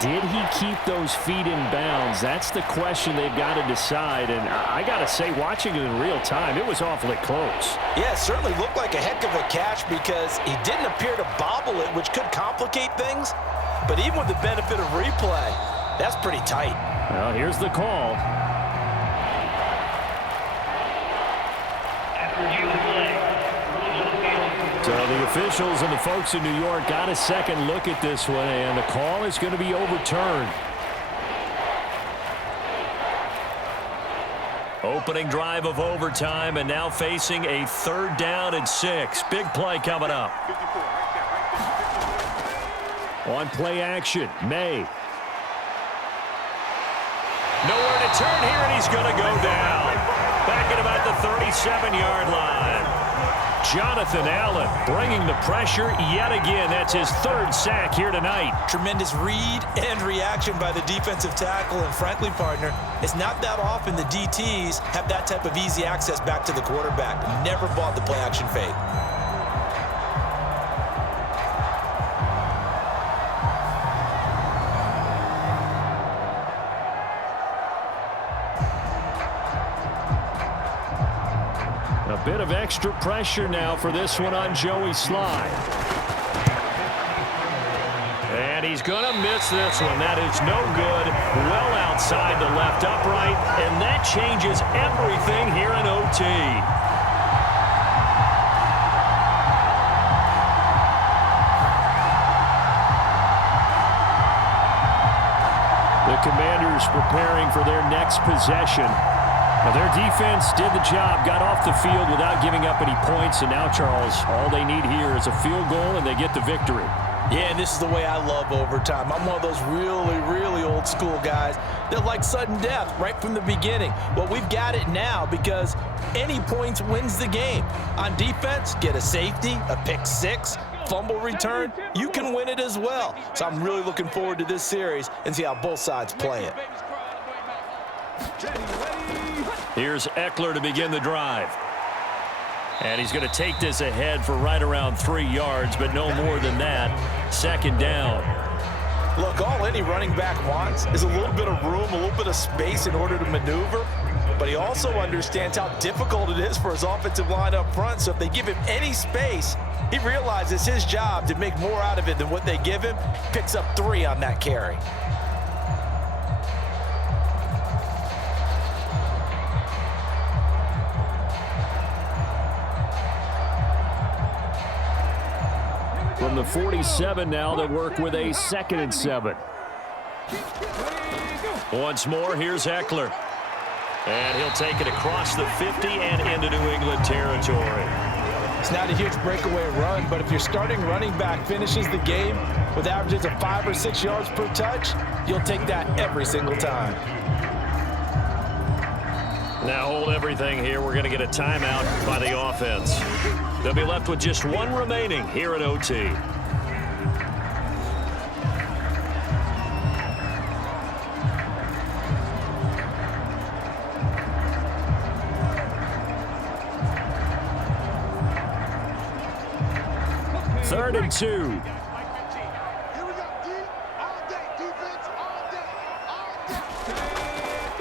Did he keep those feet in bounds? That's the question they've got to decide. And I got to say, watching it in real time, it was awfully close. Yeah, it certainly looked like a heck of a catch because he didn't appear to bobble it, which could complicate things. But even with the benefit of replay, that's pretty tight. Well, here's the call. So the officials and the folks in New York got a second look at this one, and the call is going to be overturned. Opening drive of overtime, and now facing a 3rd down and 6. Big play coming up. On play action, Maye. Nowhere to turn here, and he's going to go down. Back at about the 37-yard line. Jonathan Allen bringing the pressure yet again. That's his 3rd sack here tonight. Tremendous read and reaction by the defensive tackle. And frankly, partner, it's not that often the DTs have that type of easy access back to the quarterback. Never bought the play action fake. A bit of extra pressure now for this one on Joey Slye. And he's going to miss this one. That is no good. Well outside the left upright, and that changes everything here in OT. The Commanders preparing for their next possession. Now, their defense did the job, got off the field without giving up any points, and now, Charles, all they need here is a field goal, and they get the victory. Yeah, and this is the way I love overtime. I'm one of those really, really old school guys that like sudden death right from the beginning. Well, we've got it now because any points wins the game. On defense, get a safety, a pick 6, fumble return, you can win it as well. So I'm really looking forward to this series and see how both sides play it. Here's Eckler to begin the drive. And he's going to take this ahead for right around 3 yards, but no more than that. 2nd down. Look, all any running back wants is a little bit of room, a little bit of space in order to maneuver. But he also understands how difficult it is for his offensive line up front. So if they give him any space, he realizes it's his job to make more out of it than what they give him. Picks up 3 on that carry. From the 47 now, they work with a 2nd and 7. Once more, here's Eckler. And he'll take it across the 50 and into New England territory. It's not a huge breakaway run, but if your starting running back finishes the game with averages of 5 or 6 yards per touch, you'll take that every single time. Now hold everything here. We're going to get a timeout by the offense. They'll be left with just one remaining here at OT. Third and 2.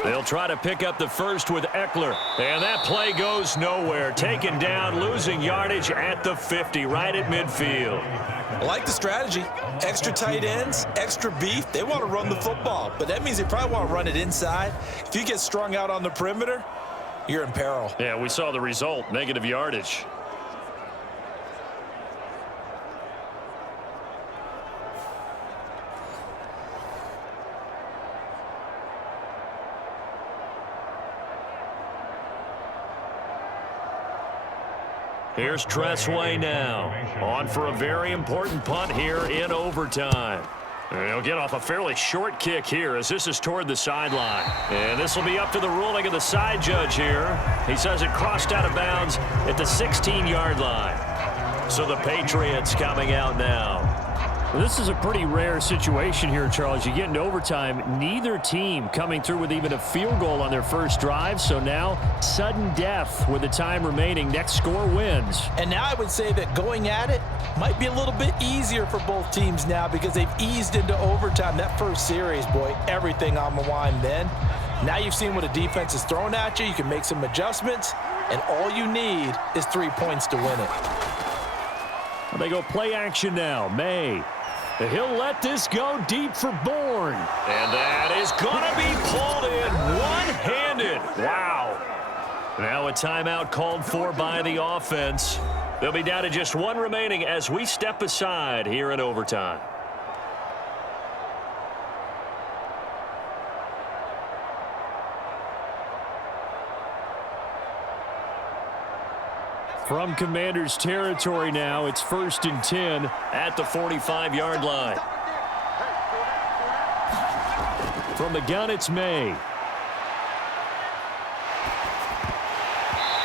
They'll try to pick up the first with Eckler. And that play goes nowhere. Taken down, losing yardage at the 50, right at midfield. I like the strategy. Extra tight ends, extra beef. They want to run the football, but that means they probably want to run it inside. If you get strung out on the perimeter, you're in peril. Yeah, we saw the result, negative yardage. Here's Tressway now, on for a very important punt here in overtime. And he'll get off a fairly short kick here as this is toward the sideline. And this will be up to the ruling of the side judge here. He says it crossed out of bounds at the 16-yard line. So the Patriots coming out now. Well, this is a pretty rare situation here, Charles. You get into overtime, neither team coming through with even a field goal on their first drive. So now, sudden death with the time remaining. Next score wins. And now I would say that going at it might be a little bit easier for both teams now because they've eased into overtime. That first series, boy, everything on the line then. Now you've seen what a defense is throwing at you. You can make some adjustments, and all you need is 3 points to win it. Well, they go play action now. Maye. He'll let this go deep for Bourne. And that is going to be pulled in one-handed. Wow. Now a timeout called for by the offense. They'll be down to just one remaining as we step aside here in overtime. From Commanders territory now, it's 1st and 10 at the 45-yard line. From the gun, it's Maye.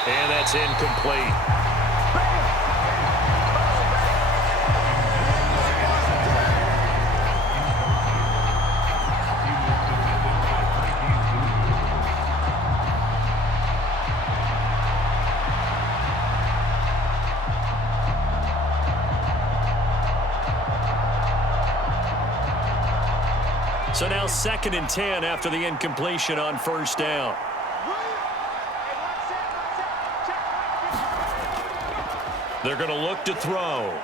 And that's incomplete. So now 2nd and 10 after the incompletion on first down. They're going to look to throw.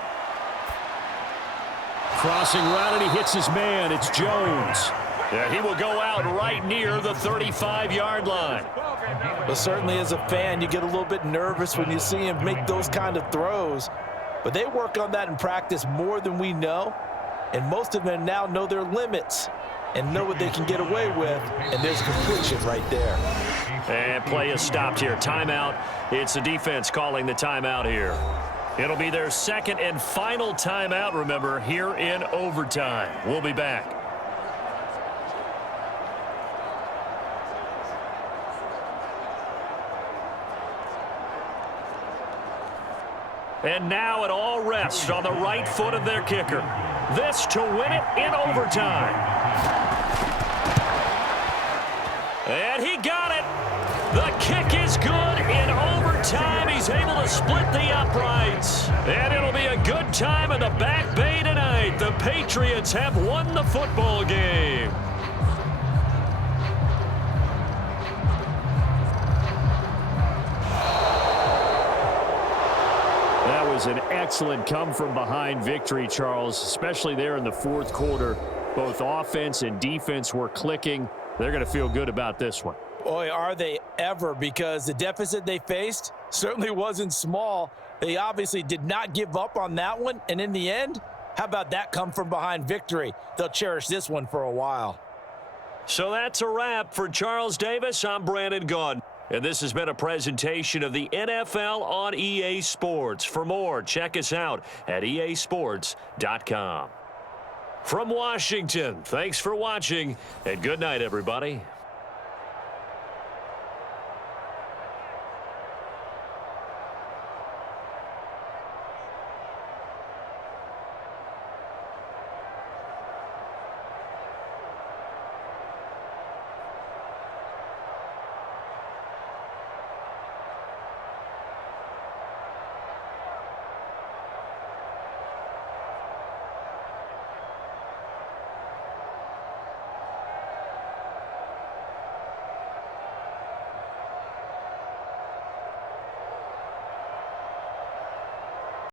Crossing route, and he hits his man. It's Jones. Yeah, he will go out right near the 35-yard line. Well, certainly as a fan, you get a little bit nervous when you see him make those kind of throws. But they work on that in practice more than we know. And most of them now know their limits and know what they can get away with, and there's completion right there. And play is stopped here. Timeout. It's the defense calling the timeout here. It'll be their second and final timeout, remember, here in overtime. We'll be back. And now it all rests on the right foot of their kicker. This to win it in overtime. And he got it. The kick is good in overtime. He's able to split the uprights. And it'll be a good time in the back bay tonight. The Patriots have won the football game. That was an excellent come-from-behind victory, Charles, especially there in the fourth quarter. Both offense and defense were clicking. They're going to feel good about this one. Boy, are they ever, because the deficit they faced certainly wasn't small. They obviously did not give up on that one, and in the end, how about that come-from-behind victory? They'll cherish this one for a while. So that's a wrap for Charles Davis. I'm Brandon Gaudin. And this has been a presentation of the NFL on EA Sports. For more, check us out at easports.com. From Washington, thanks for watching, and good night, everybody.